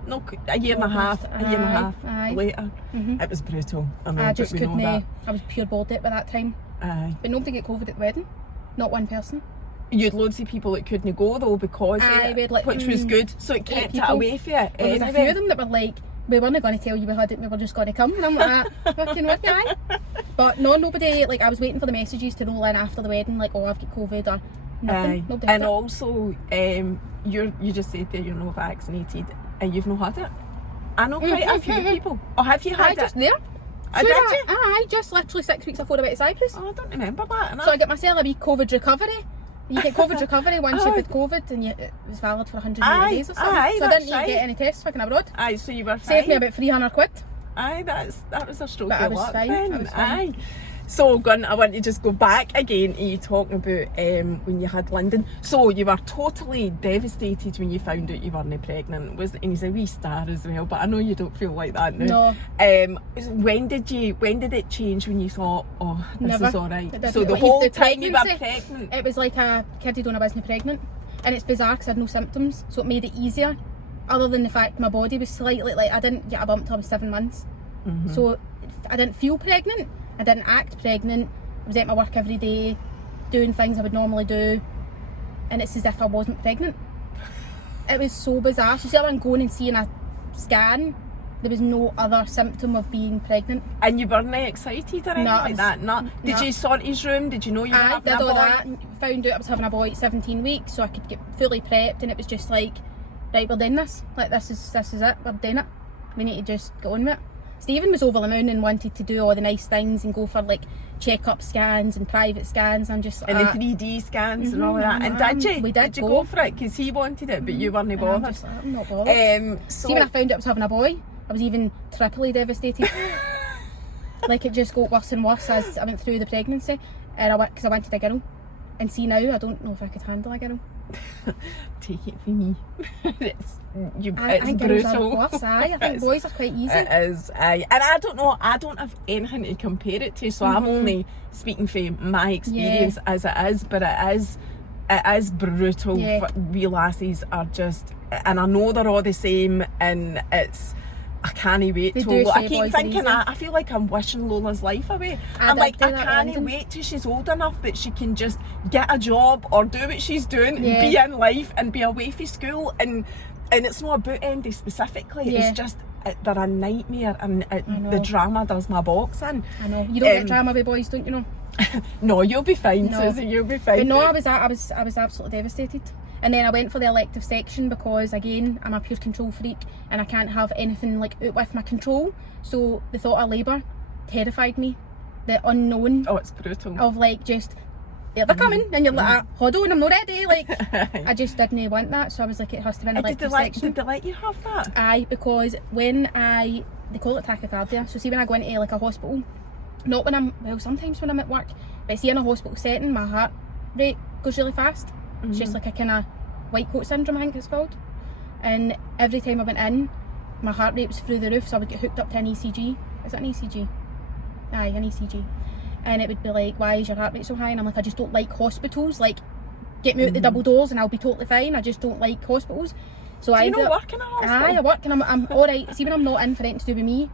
No, a year and a half later. It was brutal. I just couldn't. I was pure balded by that time. But nobody got COVID at the wedding. Not one person. You had loads of people that couldn't go though because of it, which was good. So it kept it away from you. There was a few of them that were like, we weren't going to tell you we had it, we were just going to come. And I'm like, fucking what, guy? But no, nobody, like, I was waiting for the messages to roll in after the wedding, like, oh, I've got COVID or nothing. Nobody had it. Also, you just said that you're not vaccinated. And you've not had it? I know quite a few people. Or have you had it? Just there. Did you? I just literally 6 weeks before I went to Cyprus. Oh, I don't remember that. So I get myself a wee COVID recovery. You get COVID recovery once you've had COVID, and it was valid for 180 days or something. So I didn't need to get any tests fucking abroad. So you were fine. Saved me about 300 quid. That was a stroke of luck then. I was fine. So, I want to just go back again to you talking about when you had Lyndon. So, you were totally devastated when you found out you weren't pregnant. And he's a wee star as well, but I know you don't feel like that now. No. When did it change when you thought, oh, this is alright? So, the like whole time you were pregnant? It was like a kid who don't know I wasn't pregnant. And it's bizarre because I had no symptoms, so it made it easier. Other than the fact my body was slightly, like, I didn't get a bump till I was 7 months. So, I didn't feel pregnant. I didn't act pregnant. I was at my work every day, doing things I would normally do, and it's as if I wasn't pregnant. It was so bizarre. So, other than going and seeing a scan, there was no other symptom of being pregnant. And you weren't excited or anything like that? No. Did you sort his room? Did you know you were having a boy? I did all that. Found out I was having a boy at 17 weeks, so I could get fully prepped, and it was just like, right, we're doing this. Like, this is it. We're doing it. We need to just get on with it. Stephen was over the moon and wanted to do all the nice things and go for like check-up scans and private scans and just and the 3D scans and all of that. And did you? We did you go for it? Because he wanted it, but you weren't bothered. I'm not bothered. See, when I found out I was having a boy, I was even triply devastated. Like, it just got worse and worse as I went through the pregnancy, and because I wanted a girl. And see, now I don't know if I could handle a girl. Take it from me. it's think brutal. Worse, I think boys are quite easy. It is, and I don't know. I don't have anything to compare it to, so I'm only speaking from my experience as it is. But it is brutal. Wee lassies are just, and I know they're all the same, and it's. I can't wait till I keep thinking I feel like I'm wishing Lola's life away. I'm like, I can't wait till she's old enough that she can just get a job or do what she's doing and be in life and be away from school, and it's not about Andy specifically, it's just they're a nightmare, and the drama does my box in. I know. You don't get drama with boys, don't you know? No, you'll be fine, Suzie, you'll be fine. But no, I was absolutely devastated. And then I went for the elective section because, again, I'm a pure control freak and I can't have anything like out with my control. So the thought of labour terrified me. The unknown. Oh, it's brutal. Of like just here they're coming, and you're like, hold on, I'm not ready. Like, I just didn't want that, so I was like, it has to be an elective section. Did they let you have that? Aye, because when they call it tachycardia, so see when I go into like a hospital, not when sometimes when I'm at work, but see in a hospital setting, my heart rate goes really fast. It's just like a kind of white coat syndrome, I think it's called. And every time I went in, my heart rate was through the roof, so I would get hooked up to an ECG. Is it an ECG? Aye, an ECG. And it would be like, why is your heart rate so high? And I'm like, I just don't like hospitals. Like, get me out the double doors and I'll be totally fine. I just don't like hospitals. So do you not work in a hospital? Aye, I work and I'm alright. See, when I'm not in for anything to do with me,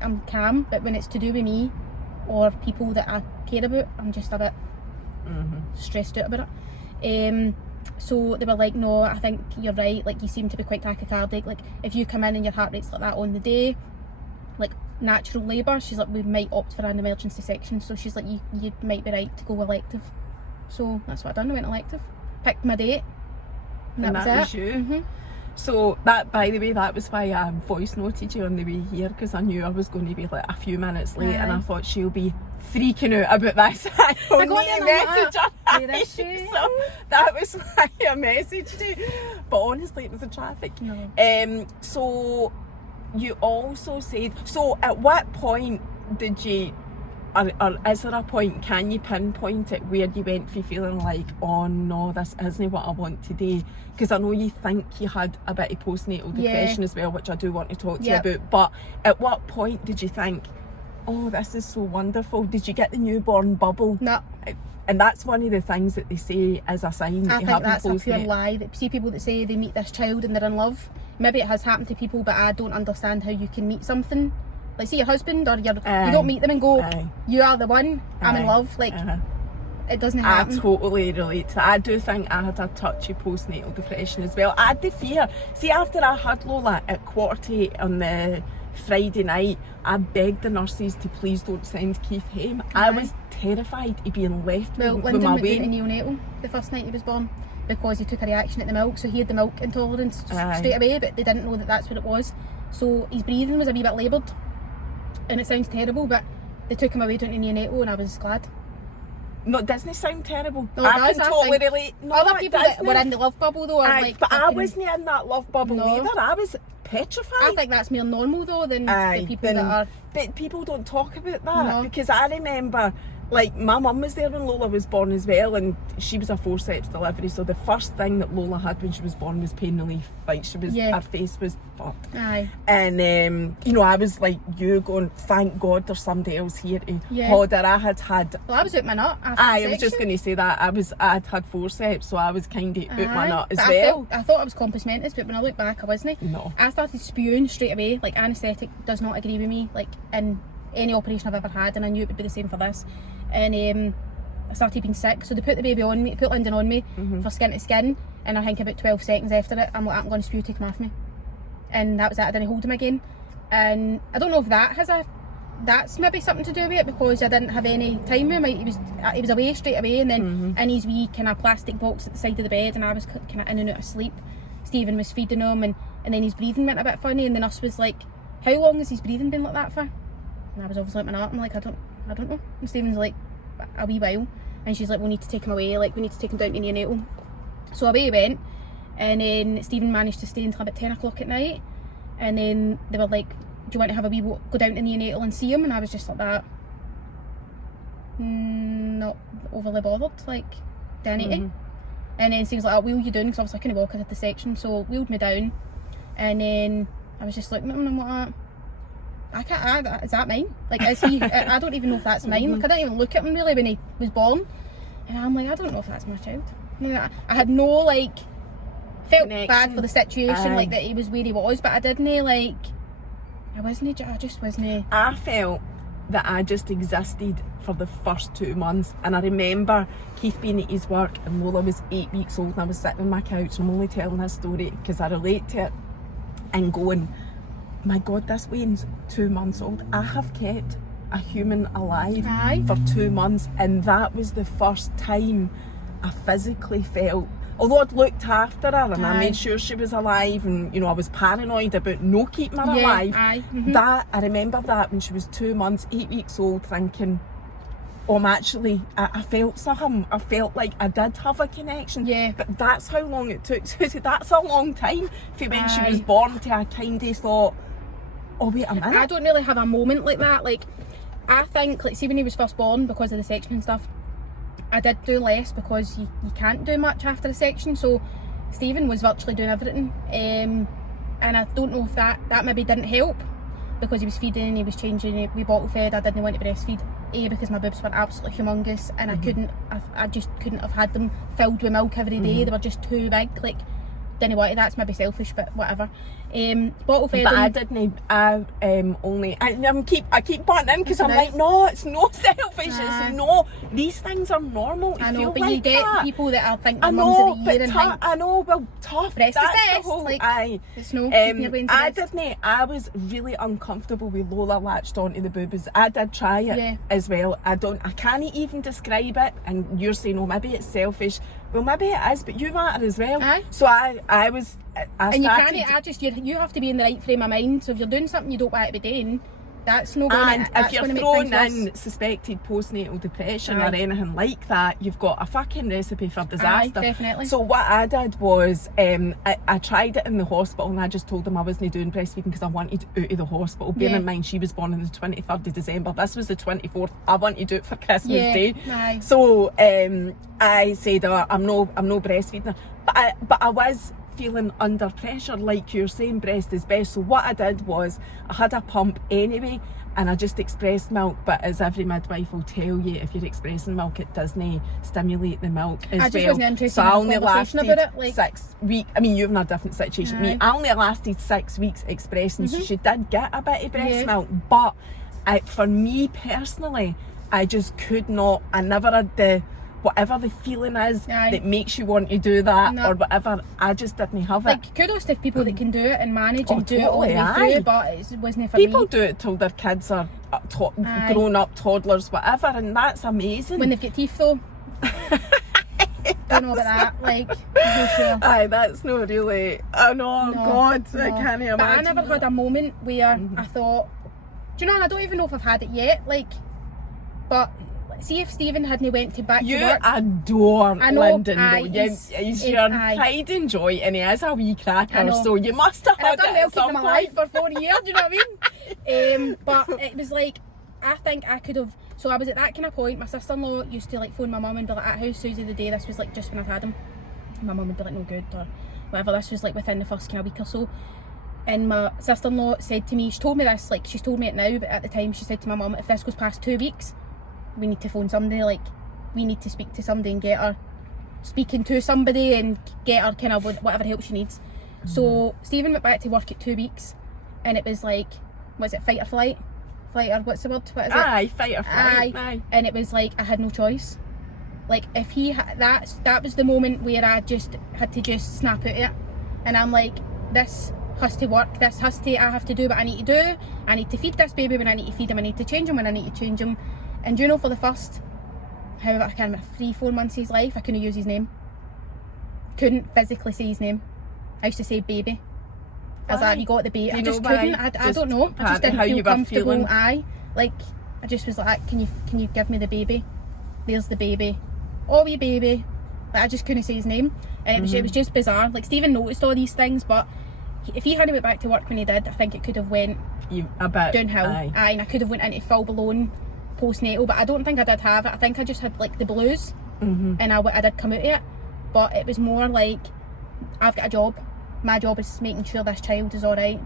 I'm calm. But when it's to do with me or people that I care about, I'm just a bit stressed out about it. So they were like, no, I think you're right, like you seem to be quite tachycardic, like if you come in and your heart rate's like that on the day, like natural labour, she's like, we might opt for an emergency section. So she's like, you might be right to go elective. So that's what I done, I went elective, picked my date, and that was you. So that, by the way, that was why I voice noted you on the way here, because I knew I was going to be like a few minutes late, and I thought she'll be freaking out about this. I got a message on her. So that was why I messaged you. But honestly, it was the traffic. No. So you also said, so at what point did you, or is there a point, can you pinpoint it where you went for feeling like, oh no, this isn't what I want today? Because I know you think you had a bit of postnatal depression as well, which I do want to talk to you about, but at what point did you think, oh, this is so wonderful? Did you get the newborn bubble? No. And that's one of the things that they say is a sign that you have postnatal. I think that's a pure lie. That see people that say they meet this child and they're in love. Maybe it has happened to people, but I don't understand how you can meet something. Like, see your husband, or you don't meet them and go, you are the one, I'm in love. Like, it doesn't happen. I totally relate to that. I do think I had a touch of postnatal depression as well. I had the fear. See, after I had Lola at 7:45 on the Friday night, I begged the nurses to please don't send Keith home. I was terrified of being left with my weight. Lyndon went into neonatal the first night he was born because he took a reaction at the milk, so he had the milk intolerance straight away, but they didn't know that that's what it was. So his breathing was a wee bit laboured. And it sounds terrible, but they took him away down to neonatal and I was glad. No, it doesn't sound terrible. No, I can totally relate. No, other people that were in the love bubble though are like... But I wasn't in that love bubble either. I was petrified. I think that's more normal though than the people that are... But people don't talk about that because I remember... Like, my mum was there when Lola was born as well, and she was a forceps delivery, so the first thing that Lola had when she was born was pain relief. Like, she was, her face was fucked. And, you know, I was like you going, thank God there's somebody else here to hold her. I had... Well, I was out my nut after I was just going to say that. I'd had forceps, so I was kind of out my nut as well. I thought I was compos mentis, but when I look back, I wasn't. No. I started spewing straight away. Like, anaesthetic does not agree with me, like, in any operation I've ever had, and I knew it would be the same for this. And I started being sick, so they put the baby on me, put Lyndon on me for skin to skin, and I think about 12 seconds after it, I'm like, I'm going to spew, take him off me. And that was it, I didn't hold him again. And I don't know if that's maybe something to do with it, because I didn't have any time with him. He was away straight away, and then in his wee kind of plastic box at the side of the bed, and I was kind of in and out of sleep. Stephen was feeding him, and then his breathing went a bit funny, and the nurse was like, how long has his breathing been like that for? And I was obviously like, my I'm like, I don't know. And Stephen's like, a wee while. And she's like, we need to take him away, like, we need to take him down to neonatal. So away he went, and then Stephen managed to stay until about 10 o'clock at night. And then they were like, do you want to have a wee go down to neonatal and see him? And I was just like that, not overly bothered, like, didn't And then Stephen's like, I'll wheel you down, because obviously I couldn't walk, I had the section, so wheeled me down. And then I was just like, I'm like that. I can't, is that mine? Like, is he, I don't even know if that's mine. Like, I didn't even look at him really when he was born. And I'm like, I don't know if that's my child. I had no, like, felt bad for the situation, like, that he was where he was, but I didn't, like, I just wasn't. I felt that I just existed for the first 2 months. And I remember Keith being at his work, and Lola was 8 weeks old, and I was sitting on my couch, and I'm only telling this story because I relate to it, and going, my God, this Wayne's 2 months old. I have kept a human alive for 2 months, and that was the first time I physically felt, although I'd looked after her and I made sure she was alive, and, you know, I was paranoid about no keeping her alive. That, I remember that when she was 2 months, 8 weeks old, thinking, I'm actually, I felt something. I felt like I did have a connection. Yeah. But that's how long it took. Suzie, that's a long time for when she was born to I kind of thought, oh wait a minute. I don't really have a moment like that. Like, I think, like, see when he was first born, because of the section and stuff, I did do less because you can't do much after a section. So Stephen was virtually doing everything. And I don't know if that maybe didn't help, because he was feeding, he was changing, we bottle fed, I didn't want to breastfeed. Because my boobs were absolutely humongous, and I just couldn't have had them filled with milk every day. They were just too big. Like, didn't want it. That's maybe selfish, but whatever. Bottle fed. But I didn't. I keep butting in because I'm like, no, it's no selfish. It's no. These things are normal. I know, feel but like you get that. people that are thinking I mums know, of the year but and think, I know, well, tough. breast That's is best. the whole. Like, Aye. it's no. keeping your way into I breast. didn't. I was really uncomfortable with Lola latched onto the boobies. I did try it Yeah. as well. I can't even describe it. And you're saying, oh, maybe it's selfish. Well, maybe it is, but you matter as well. Aye. So I was. And you can't. You have to be in the right frame of mind. So if you're doing something you don't want to be doing, that's not going And to. if you're throwing in suspected postnatal depression or anything like that, you've got a fucking recipe for disaster. Aye, definitely. So what I did was, I tried it in the hospital, and I just told them I wasn't doing breastfeeding because I wanted out of the hospital. Bearing in mind she was born on the 23rd of December. This was the 24th. I wanted to do it for Christmas Day. Aye. So I said, I'm no breastfeeding her. But I was feeling under pressure, like you're saying, breast is best. So what I did was, I had a pump anyway, and I just expressed milk. But as every midwife will tell you, if you're expressing milk, it doesn't stimulate the milk as well. I just wasn't interested so in I a only conversation lasted about it, like... 6 weeks. I mean, you're in a different situation than me. I only lasted 6 weeks expressing, so she did get a bit of breast milk. But for me personally, I just could not. I never had the whatever the feeling is that makes you want to do that or whatever. I just didn't have it. Like, kudos to people that can do it and manage and do it all the way through, but it wasn't for people me. do it till their kids are grown up, toddlers, whatever, and that's amazing. When they've got teeth though. Don't know about that. Like, I'm not sure. Aye, that's not really. Oh no, God, I can't imagine. But I never had a moment where I thought, do you know, and I don't even know if I've had it yet. Like, but see if Stephen hadn't went back to work. You adore Lyndon though. He's your pride and joy, and he is a wee cracker, so you must have had and it I've at done some well keeping him alive point. for 4 years, do you know what I mean? But it was like, I think I could have, so I was at that kind of point. My sister-in-law used to like phone my mum and be like, at house Suzie the day, this was like just when I've had him, and my mum would be like, no good or whatever. This was like within the first kind of week or so. And my sister-in-law said to me, she told me this, like she's told me it now, but at the time she said to my mum, if this goes past 2 weeks, we need to phone somebody, like we need to speak to somebody and get her speaking to somebody and get her kind of whatever help she needs. So Stephen went back to work at 2 weeks, and it was like, was it fight or flight? Flight or what's the word? What is it? Aye, fight or flight. Aye. And it was like I had no choice. Like if he that was the moment where I just had to just snap out of it, and I'm like, this has to work. This has to. I have to do what I need to do. I need to feed this baby when I need to feed him. I need to change him when I need to change him. And you know, for the first, however, I can't remember, 3-4 months of his life, I couldn't use his name. Couldn't physically say his name. I used to say baby. As like, you got the baby. I just couldn't. I don't know. I just didn't feel comfortable. Like, I just was like, can you give me the baby? There's the baby. Oh, wee baby. Like, I just couldn't say his name. And it was just bizarre. Like, Stephen noticed all these things, but if he hadn't went back to work when he did, I think it could have went a bit downhill. Aye, and I could have went into full blown postnatal, but I don't think I did have it. I think I just had like the blues, and I did come out of it, but it was more like, I've got a job. My job is making sure this child is alright.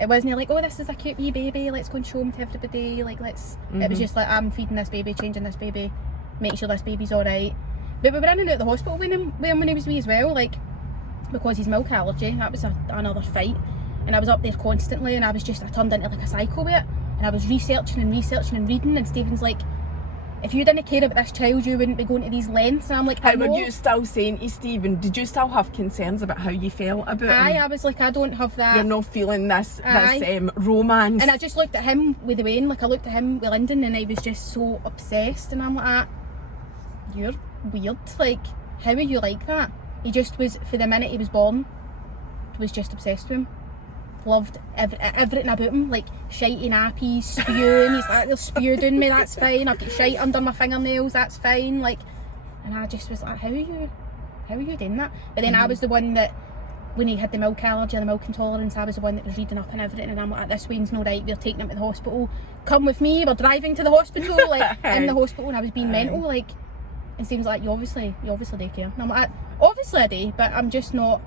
It wasn't like, oh, this is a cute wee baby, let's go and show him to everybody, like let's it was just like, I'm feeding this baby, changing this baby, making sure this baby's alright. But we were in and out of the hospital with him when he was wee as well, like, because his milk allergy. That was another fight, and I was up there constantly, and I turned into like a psycho with it, and I was researching and reading, and Stephen's like, if you didn't care about this child, you wouldn't be going to these lengths. And I'm like, how were you still saying to Stephen, did you still have concerns about how you felt about him? I was like, I don't have that. You're not feeling this romance. And I just looked at him with the Wayne, like I looked at him with Lyndon, and I was just so obsessed, and I'm like, you're weird, like, how are you like that? He just was, for the minute he was born, was just obsessed with him. loved everything about him, like shitey nappies, spewing, he's like, they'll spew down me, that's fine, I've got shite under my fingernails, that's fine, like, and I just was like, how are you doing that? But then I was the one that, when he had the milk allergy and the milk intolerance, I was the one that was reading up and everything, and I'm like, this Wayne's no right, we're taking him to the hospital, come with me, we're driving to the hospital, like, in the hospital, and I was being mental, like, it seems like you obviously do care, and I'm like, obviously I do, but I'm just not.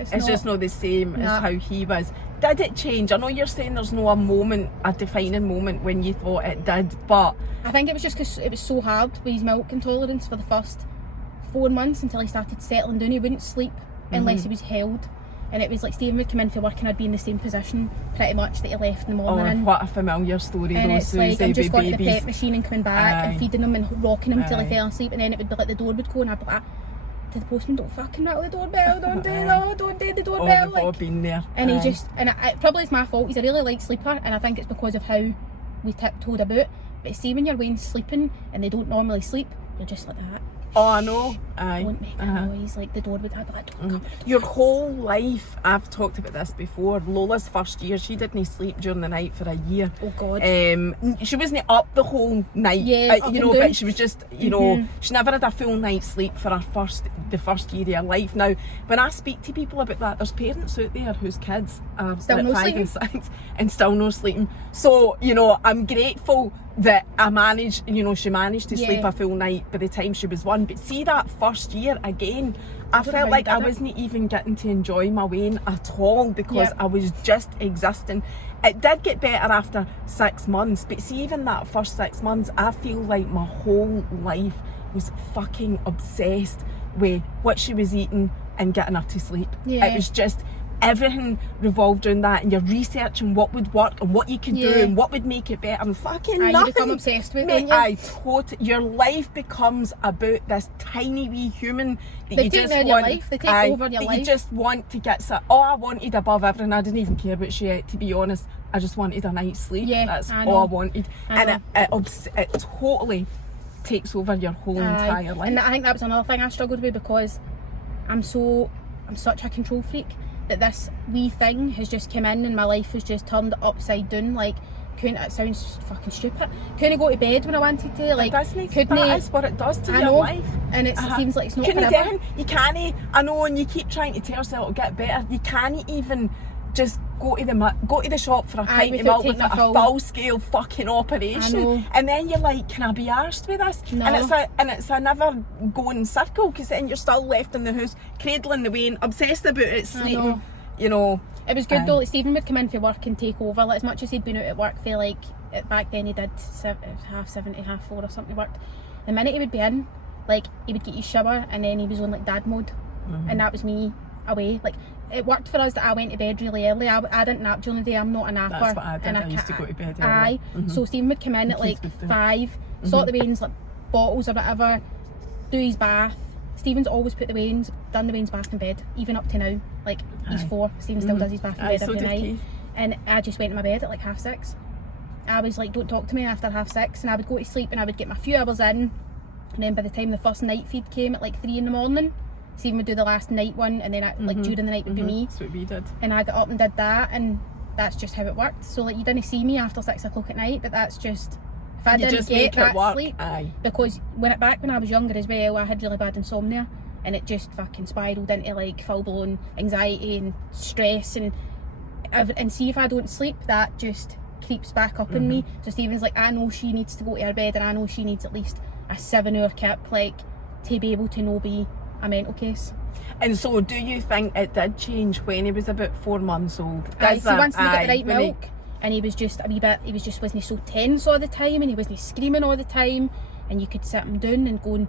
It's just not the same as how he was. Did it change? I know you're saying there's no a defining moment when you thought it did, but I think it was just because it was so hard with his milk intolerance for the first 4 months until he started settling down. He wouldn't sleep unless he was held, and it was like Stephen would come in for work and I'd be in the same position pretty much that he left in the morning. Oh, what a familiar story. And it's Suzie, like I'm just going to the babies. pet machine and coming back and feeding him and rocking him till he fell asleep, and then it would be like the door would go and I'd be like, to the postman, don't fucking rattle the doorbell, don't do the doorbell. We've all been there. And he just, and it probably is my fault, he's a really light sleeper, and I think it's because of how we tiptoed about. But see, when you're Wayne's sleeping and they don't normally sleep, you're just like that. Oh, I know. Aye. Don't make a noise, like the door would, I'd be like, don't come. Your whole life, I've talked about this before, Lola's first year, she didn't sleep during the night for a year. Oh God. She wasn't up the whole night, you know, but she was just, you know, she never had a full night's sleep for the first year of her life. Now, when I speak to people about that, there's parents out there whose kids are still like 5 and 6 and still no sleeping. So, you know, I'm grateful that she managed to sleep a full night by the time she was 1. But see, that first year again, I felt like I wasn't even getting to enjoy my Wayne at all because I was just existing. It did get better after 6 months, but see, even that first 6 months, I feel like my whole life was fucking obsessed with what she was eating and getting her to sleep. It was just, everything revolved around that, and you're researching what would work and what you could do and what would make it better, and fucking nothing. You become obsessed with it, your life becomes about this tiny wee human that they you take just over want. your life. They take over your life. You just want to get I wanted above everything. I didn't even care what she ate, to be honest. I just wanted a night's sleep. That's all I wanted. And it totally takes over your whole entire life. And I think that was another thing I struggled with, because I'm such a control freak, that this wee thing has just come in and my life was just turned upside down. Like, it sounds fucking stupid, couldn't go to bed when I wanted to, like, that is what it does to your life. And it seems like it's not couldn't forever. You can't, I know, and you keep trying to tell yourself it'll get better, you can't even just go to the shop for a pint of milk with a full scale fucking operation, and then you're like, can I be arsed with this? And it's a never going circle, because then you're still left in the house cradling the Wayne, obsessed about it sleeping, you know. It was good though, like Stephen would come in for work and take over, like, as much as he'd been out at work for like, back then he did 7:30 to 4:30 or something, he worked. The minute he would be in, like, he would get his shower and then he was on like dad mode, and that was me away. Like, it worked for us that I went to bed really early. I didn't nap during the day, I'm not a napper. That's what I did, and I used to go to bed early. So Stephen would come in at like 5, sort the Wayne's like bottles or whatever, do his bath. Stephen's always done the Wayne's bath in bed, even up to now. Like, he's 4, Stephen still does his bath in bed every night. And I just went to my bed at like 6:30. I was like, don't talk to me after 6:30, and I would go to sleep and I would get my few hours in, and then by the time the first night feed came at like 3 in the morning, Stephen would do the last night one, and then like during the night would be me. That's what we did. And I got up and did that, and that's just how it worked. So like, you didn't see me after 6 o'clock at night, but that's just, if I didn't get that sleep, because back when I was younger as well, I had really bad insomnia, and it just fucking spiraled into like full blown anxiety and stress, and see, if I don't sleep, that just creeps back up in me. So Stephen's like, I know she needs to go to her bed, and I know she needs at least a 7-hour kip, like, to be able to not be a mental case. And so, do you think it did change when he was about 4 months old? So once he got the right milk, and he was just a wee bit, he wasn't so tense all the time, and he wasn't screaming all the time, and you could sit him down and go and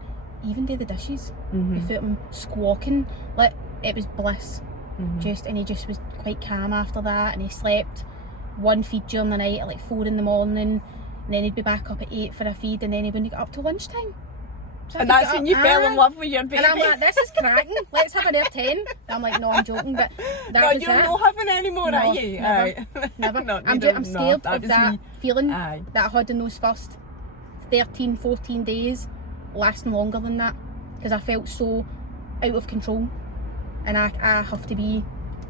even do the dishes without him squawking. Like, it was bliss. And he just was quite calm after that, and he slept 1 feed during the night at like 4 in the morning, and then he'd be back up at 8 for a feed, and then he wouldn't get up till lunchtime. So and that's when you fell in love with your baby. And I'm like, this is cracking, let's have another 10. And I'm like, no, I'm joking, but that you're not having any more, are you? Never. I'm scared of that feeling that I had in those first 13, 14 days lasting longer than that, because I felt so out of control, and I have to be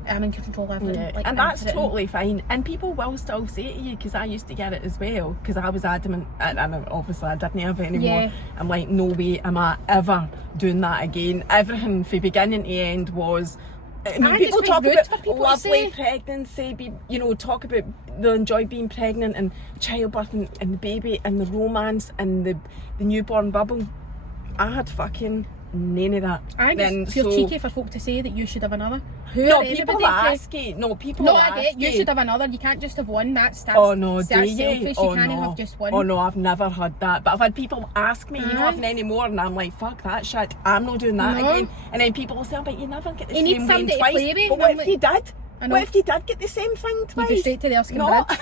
I'm in control of everything. And that's totally fine. And people will still say to you, because I used to get it as well, because I was adamant, and obviously I didn't have any more. I'm like, no way am I ever doing that again. Everything from beginning to end was... I mean, people talk about lovely pregnancy, talk about they'll enjoy being pregnant and childbirth and the baby and the romance and the newborn bubble. I had fucking none of that. I think it's cheeky for folk to say that you should have another. People ask you. No, I get you should have another. You can't just have one. That's oh no, that's do you? Selfish. Oh, you can't no. have just one. Oh no, I've never had that. But I've had people ask me, you know, having any more, and I'm like, fuck that shit. I'm not doing that again. And then people will say, but you never get the same thing twice. But what if you did? What if you did get the same thing twice? You'd be straight to the Erskine Bridge.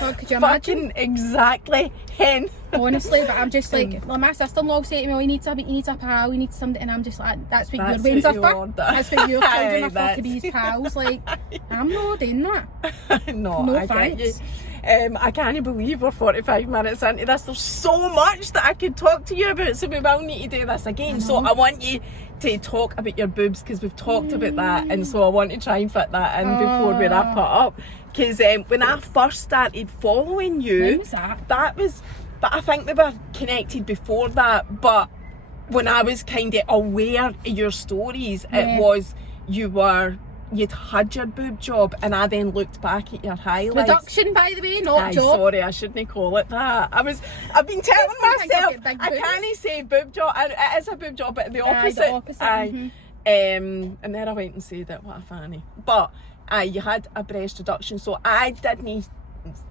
Oh, could you imagine? Fucking exactly, hen. Honestly, but I'm just like, well, my sister-in-law say to me, oh, you need a pal, you need something, and I'm just like, that's what your wains are for. That's what your children are for, to be his pals. Like, I'm not doing that. No, I thanks. get you. I can't believe we're 45 minutes into this. There's so much that I could talk to you about, so we will need to do this again. So I want you to talk about your boobs, because we've talked about that, and so I want to try and fit that in before we wrap it up. Because when I first started following you, when was that? But I think we were connected before that. But when I was kind of aware of your stories, it was you'd had your boob job, and I then looked back at your highlights. Reduction, by the way, not job. Sorry, I shouldn't call it that. I've been telling myself I can't say boob job. It is a boob job, but the opposite. And then I went and said it. What a fanny. But you had a breast reduction, so I didn't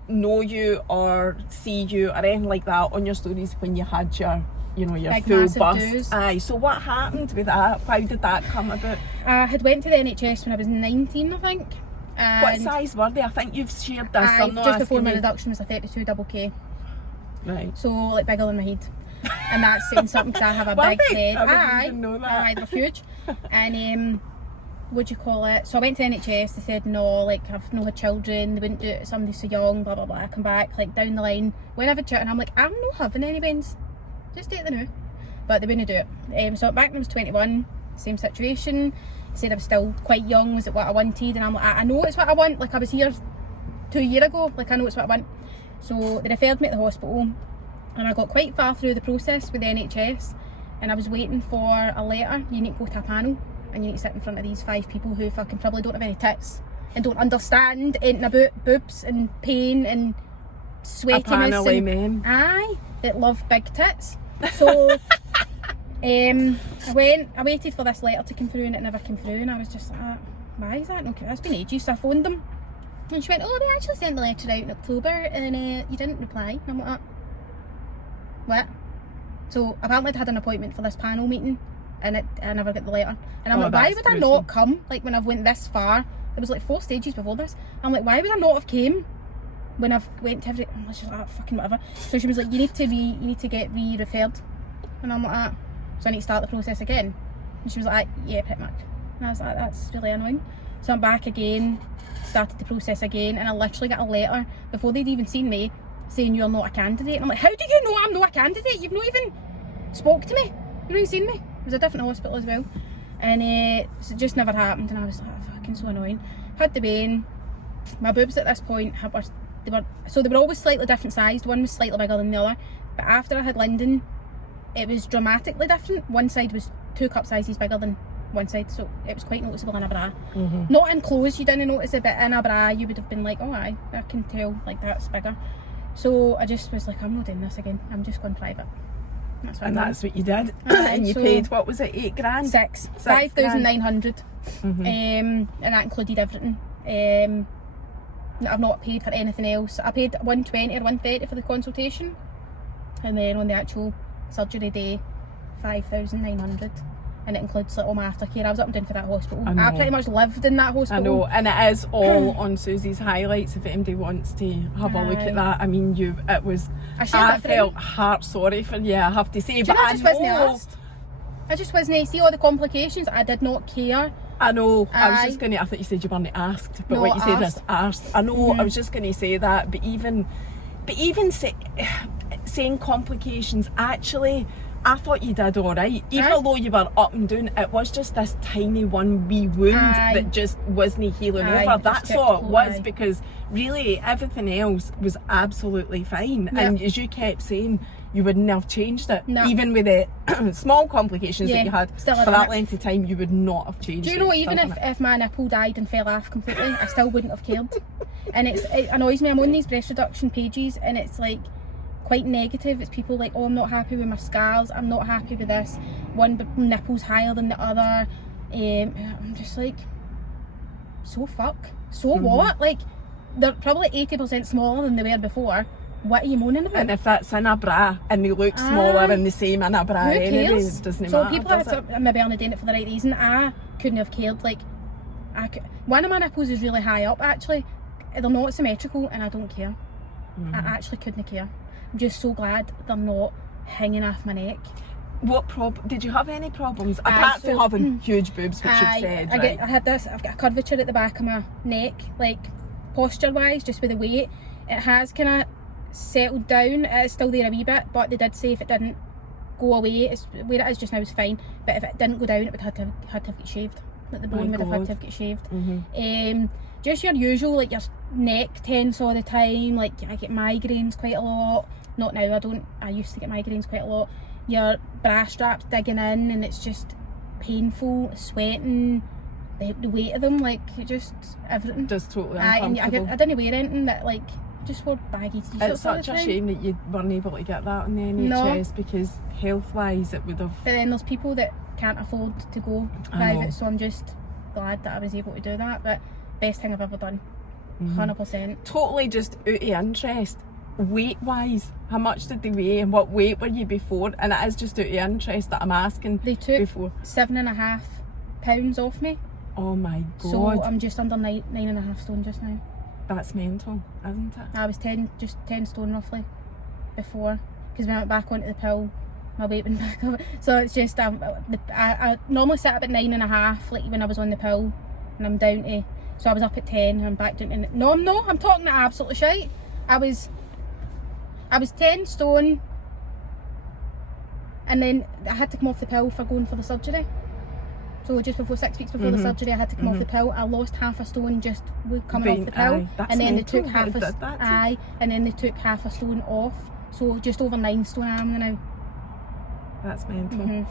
know you or see you or anything like that on your stories when you had your big, full bust. Doos. So what happened with that? How did that come about? I had went to the NHS when I was 19, I think. What size were they? I think you've shared this. Just before my reduction was a 32 double K. Right. So like bigger than my head. And that's saying something, because I have a big head. I didn't know that. They're huge. And what do you call it? So I went to NHS. They said no, like I've no had children. They wouldn't do it. Somebody's so young. Blah blah blah. I come back like down the line when I've had children. I'm like, I'm not having any bains. Just take the new. But they wouldn't do it. So back when I was 21, same situation. Said I was still quite young. Was it what I wanted? And I'm like, I know it's what I want. Like I was here 2 years ago. Like I know it's what I want. So they referred me to the hospital, and I got quite far through the process with the NHS, and I was waiting for a letter. You need to go to a panel, and you need to sit in front of these 5 people who fucking probably don't have any tits and don't understand anything about boobs and pain and sweatiness. A panel of men. Aye, that love big tits. So I waited for this letter to come through, and it never came through, and I was just like, why is that? Okay, that's been ages. So I phoned them, and she went, oh, we actually sent the letter out in October, and you didn't reply. And I'm like, what? So apparently I'd had an appointment for this panel meeting, and I never got the letter. And I'm like, why would I not come? Like when I've went this far, there was like 4 stages before this. I'm like, why would I not have came when I've went to every? I was just like, fucking whatever. So she was like, you need to get re-referred. And I'm like, so I need to start the process again. And she was like, yeah, pretty much. And I was like, that's really annoying. So I'm back again, started the process again, and I literally got a letter before they'd even seen me saying you're not a candidate. And I'm like, how do you know I'm not a candidate? You've not even spoke to me. You've not even seen me. It was a different hospital as well. And so it just never happened, and I was like, oh, fucking so annoying. Had the vein. My boobs at this point they were always slightly different sized. One was slightly bigger than the other, but after I had Lyndon, it was dramatically different. One side was 2 cup sizes bigger than one side, so it was quite noticeable in a bra. Not in clothes you didn't notice it, but in a bra you would have been like, oh aye, I can tell, like that's bigger. So I just was like, I'm not doing this again, I'm just going private. That's what you did. And you paid, what was it, 8 grand? 6 5,900. And that included everything. I've not paid for anything else. I paid 120 or 130 for the consultation, and then on the actual surgery day 5,900, and it includes like all my aftercare. I was up and down for that hospital. I pretty much lived in that hospital. I know, and it is all on Susie's highlights if anybody wants to have a look at that. I mean, I felt heart sorry for you, I have to say. But I just wasn't see all the complications. I did not care. I know. I thought you said you weren't asked, but what you said is asked. I know. I was just going to say that, but even saying complications, actually, I thought you did all right. Even although you were up and down, it was just this tiny one wee wound that just wasn't healing over. That's all it was, because really everything else was absolutely fine. And as you kept saying, you wouldn't have changed it. No. Even with the small complications that you had for that length of time, you would not have changed it. Do you know, even if my nipple died and fell off completely, I still wouldn't have cared. And it annoys me. I'm on these breast reduction pages and it's like quite negative. It's people like, oh, I'm not happy with my scars, I'm not happy with this, one nipple's higher than the other. I'm just like, so what? Like, they're probably 80% smaller than they were before. What are you moaning about? And if that's in a bra and they look smaller and the same in a bra anyway, it doesn't matter. So people are maybe only doing it for the right reason. I couldn't have cared. Like, one of my nipples is really high up actually. They're not symmetrical and I don't care. I actually couldn't care. I'm just so glad they're not hanging off my neck. What did you have any problems apart from having huge boobs, which you've said? I've got a curvature at the back of my neck, like posture wise, just with the weight. It has kind of settled down. It's still there a wee bit, but they did say if it didn't go away, it's where it is just now is fine, but if it didn't go down, it would have to get shaved. Like the bone would have had to get shaved. Just your usual, like your neck tense all the time, like I get migraines quite a lot. Not now, I don't. I used to get migraines quite a lot. Your bra straps digging in and it's just painful, sweating, the weight of them, like just everything. Just totally uncomfortable. I didn't wear anything that like, just wore baggy t-shirts. It's such a shame that you weren't able to get that on the NHS because health-wise it would have... But then there's people that can't afford to go private, so I'm just glad that I was able to do that. But best thing I've ever done, 100%. Totally just out of interest, weight-wise, how much did they weigh and what weight were you before? And it is just out of interest that I'm asking. They took 7.5 pounds off me. Oh my God. So I'm just under 9.5 stone just now. That's mental, isn't it? I was 10 stone roughly before, because when I went back onto the pill, my weight went back up. So it's just, I normally sit up at 9.5, like when I was on the pill, and I'm down to, so I was up at 10 and I'm back down to, no, I'm talking absolutely shite. I was 10 stone, and then I had to come off the pill for going for the surgery. So just before 6 weeks before the surgery, I had to come off the pill. I lost half a stone just with coming off the pill, and then they took half a stone off. So just over 9 stone I am now. That's mental.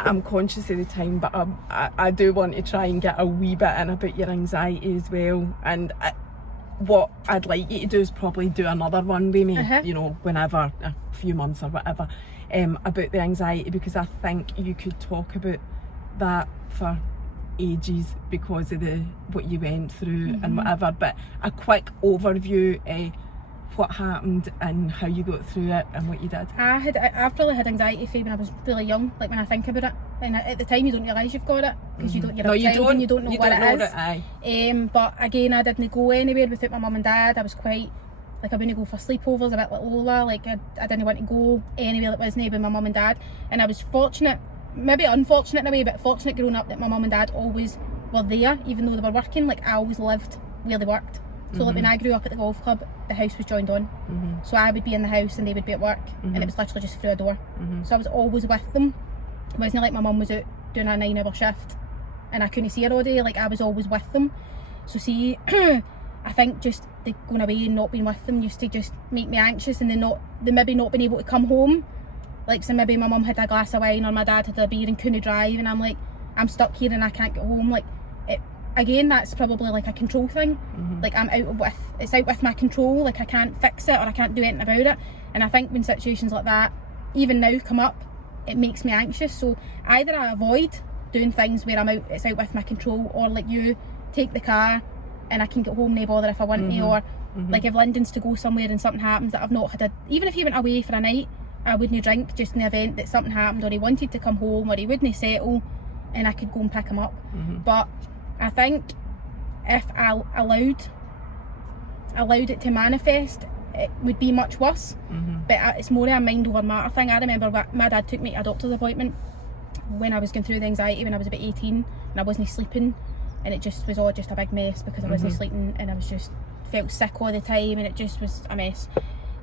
I'm conscious of the time, but I do want to try and get a wee bit in about your anxiety as well. And what I'd like you to do is probably do another one with me, you know, whenever, a few months or whatever. About the anxiety, because I think you could talk about that for ages because of what you went through and whatever, but a quick overview of what happened and how you got through it and what you did. I've probably had anxiety when I was really young, like when I think about it, and at the time you don't realise you've got it because you're a child and you don't know what it is. But again, I didn't go anywhere without my mum and dad. I was quite, like, I wouldn't go for sleepovers, a bit like Lola, like I didn't want to go anywhere that wasn't with my mum and dad. And I was fortunate, maybe unfortunate in a way, but fortunate growing up that my mum and dad always were there, even though they were working. Like, I always lived where they worked. So like when I grew up at the golf club, the house was joined on. So I would be in the house and they would be at work, and it was literally just through a door. So I was always with them. It wasn't like my mum was out doing a 9-hour shift and I couldn't see her all day. Like, I was always with them. So see, I think just the going away and not being with them used to just make me anxious, and they maybe not being able to come home. Like, so maybe my mum had a glass of wine or my dad had a beer and couldn't drive, and I'm like, I'm stuck here and I can't get home. Like, again, that's probably like a control thing. Like, it's out with my control. Like, I can't fix it or I can't do anything about it. And I think when situations like that, even now, come up, it makes me anxious. So either I avoid doing things where it's out with my control, or like you, take the car and I can get home no bother if I want to, or like if London's to go somewhere and something happens that I've not had even if he went away for a night, I wouldn't drink just in the event that something happened, or he wanted to come home, or he wouldn't settle, and I could go and pick him up. But I think if I allowed it to manifest, it would be much worse. But it's more a mind over matter thing. I remember my dad took me to a doctor's appointment when I was going through the anxiety when I was about 18, and I wasn't sleeping, and it just was all just a big mess because I wasn't sleeping, and I was just felt sick all the time, and it just was a mess.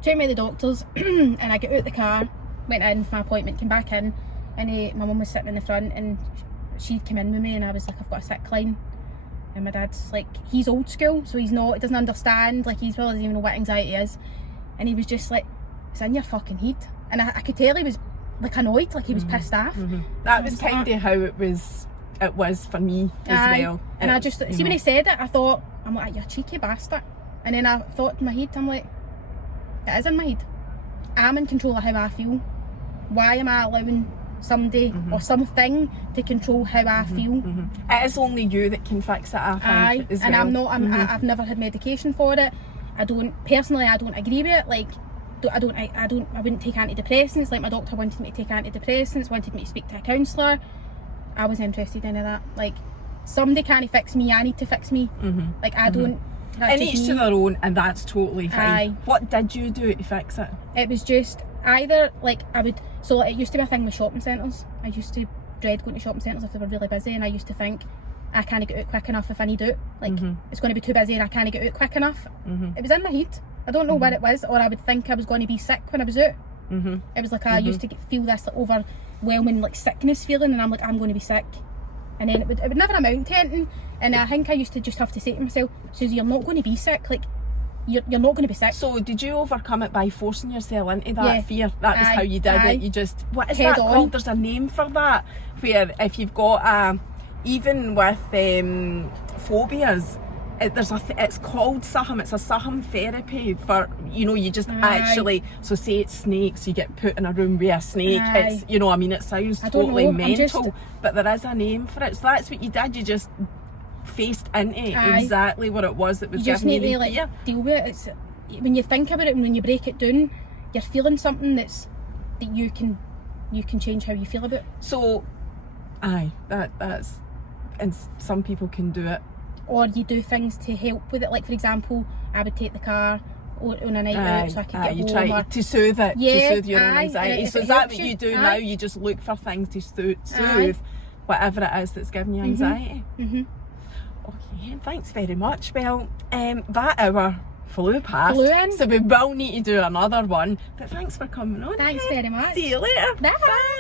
Took me to the doctors and I get out the car went in for my appointment, came back in, and my mum was sitting in the front, and she'd come in with me, and I was like, I've got a sick line. And my dad's like, he's old school, so he doesn't understand, like, he doesn't even know what anxiety is. And he was just like, it's in your fucking head. And I could tell he was like annoyed, like he was pissed off. That was kind of how it was for me as well. And I just, see when he said it, I thought, I'm like, you cheeky bastard. And then I thought in my head, I'm like, it is in my head. I'm in control of how I feel. Why am I allowing somebody or something to control how I feel? It is only you that can fix it, I think. As and well. I've never had medication for it. I don't agree with it. Like, I wouldn't take antidepressants. Like, my doctor wanted me to take antidepressants, wanted me to speak to a counsellor. I wasn't interested in any of that. Like, somebody can't fix me, I need to fix me. Like, I don't. And each to their own, and that's totally fine. What did you do to fix it? It was just either, like, so it used to be a thing with shopping centres. I used to dread going to shopping centres if they were really busy, and I used to think, I can't get out quick enough if I need out. Like, it's going to be too busy and I can't get out quick enough. It was in my head. I don't know what it was, or I would think I was going to be sick when I was out. It was like I used to feel this overwhelming, like, sickness feeling, and I'm like, I'm going to be sick. And then it would never amount to anything. And I think I used to just have to say to myself, Suzie, you're not going to be sick. Like, you're not going to be sick. So did you overcome it by forcing yourself into that fear? That was how you did it. You just, what is that called? There's a name for that, where if you've got even with phobias, it's called Suzie. It's a Suzie therapy for, you just actually, so say it's snakes, you get put in a room with a snake. It's, it sounds totally mental, but there is a name for it. So that's what you did. You just faced into exactly what it was that was giving you the fear. Like, deal with it. It's, when you think about it and when you break it down, you're feeling something that you can change how you feel about. So, that's, and some people can do it. Or you do things to help with it. Like, for example, I would take the car on a night out so I could get home. You try to soothe it, to soothe your own anxiety. So is that what you do now? You just look for things to soothe whatever it is that's giving you anxiety? Okay, thanks very much. Well, that hour flew past, so we will need to do another one. But thanks for coming on. Thanks very much. See you later. Bye.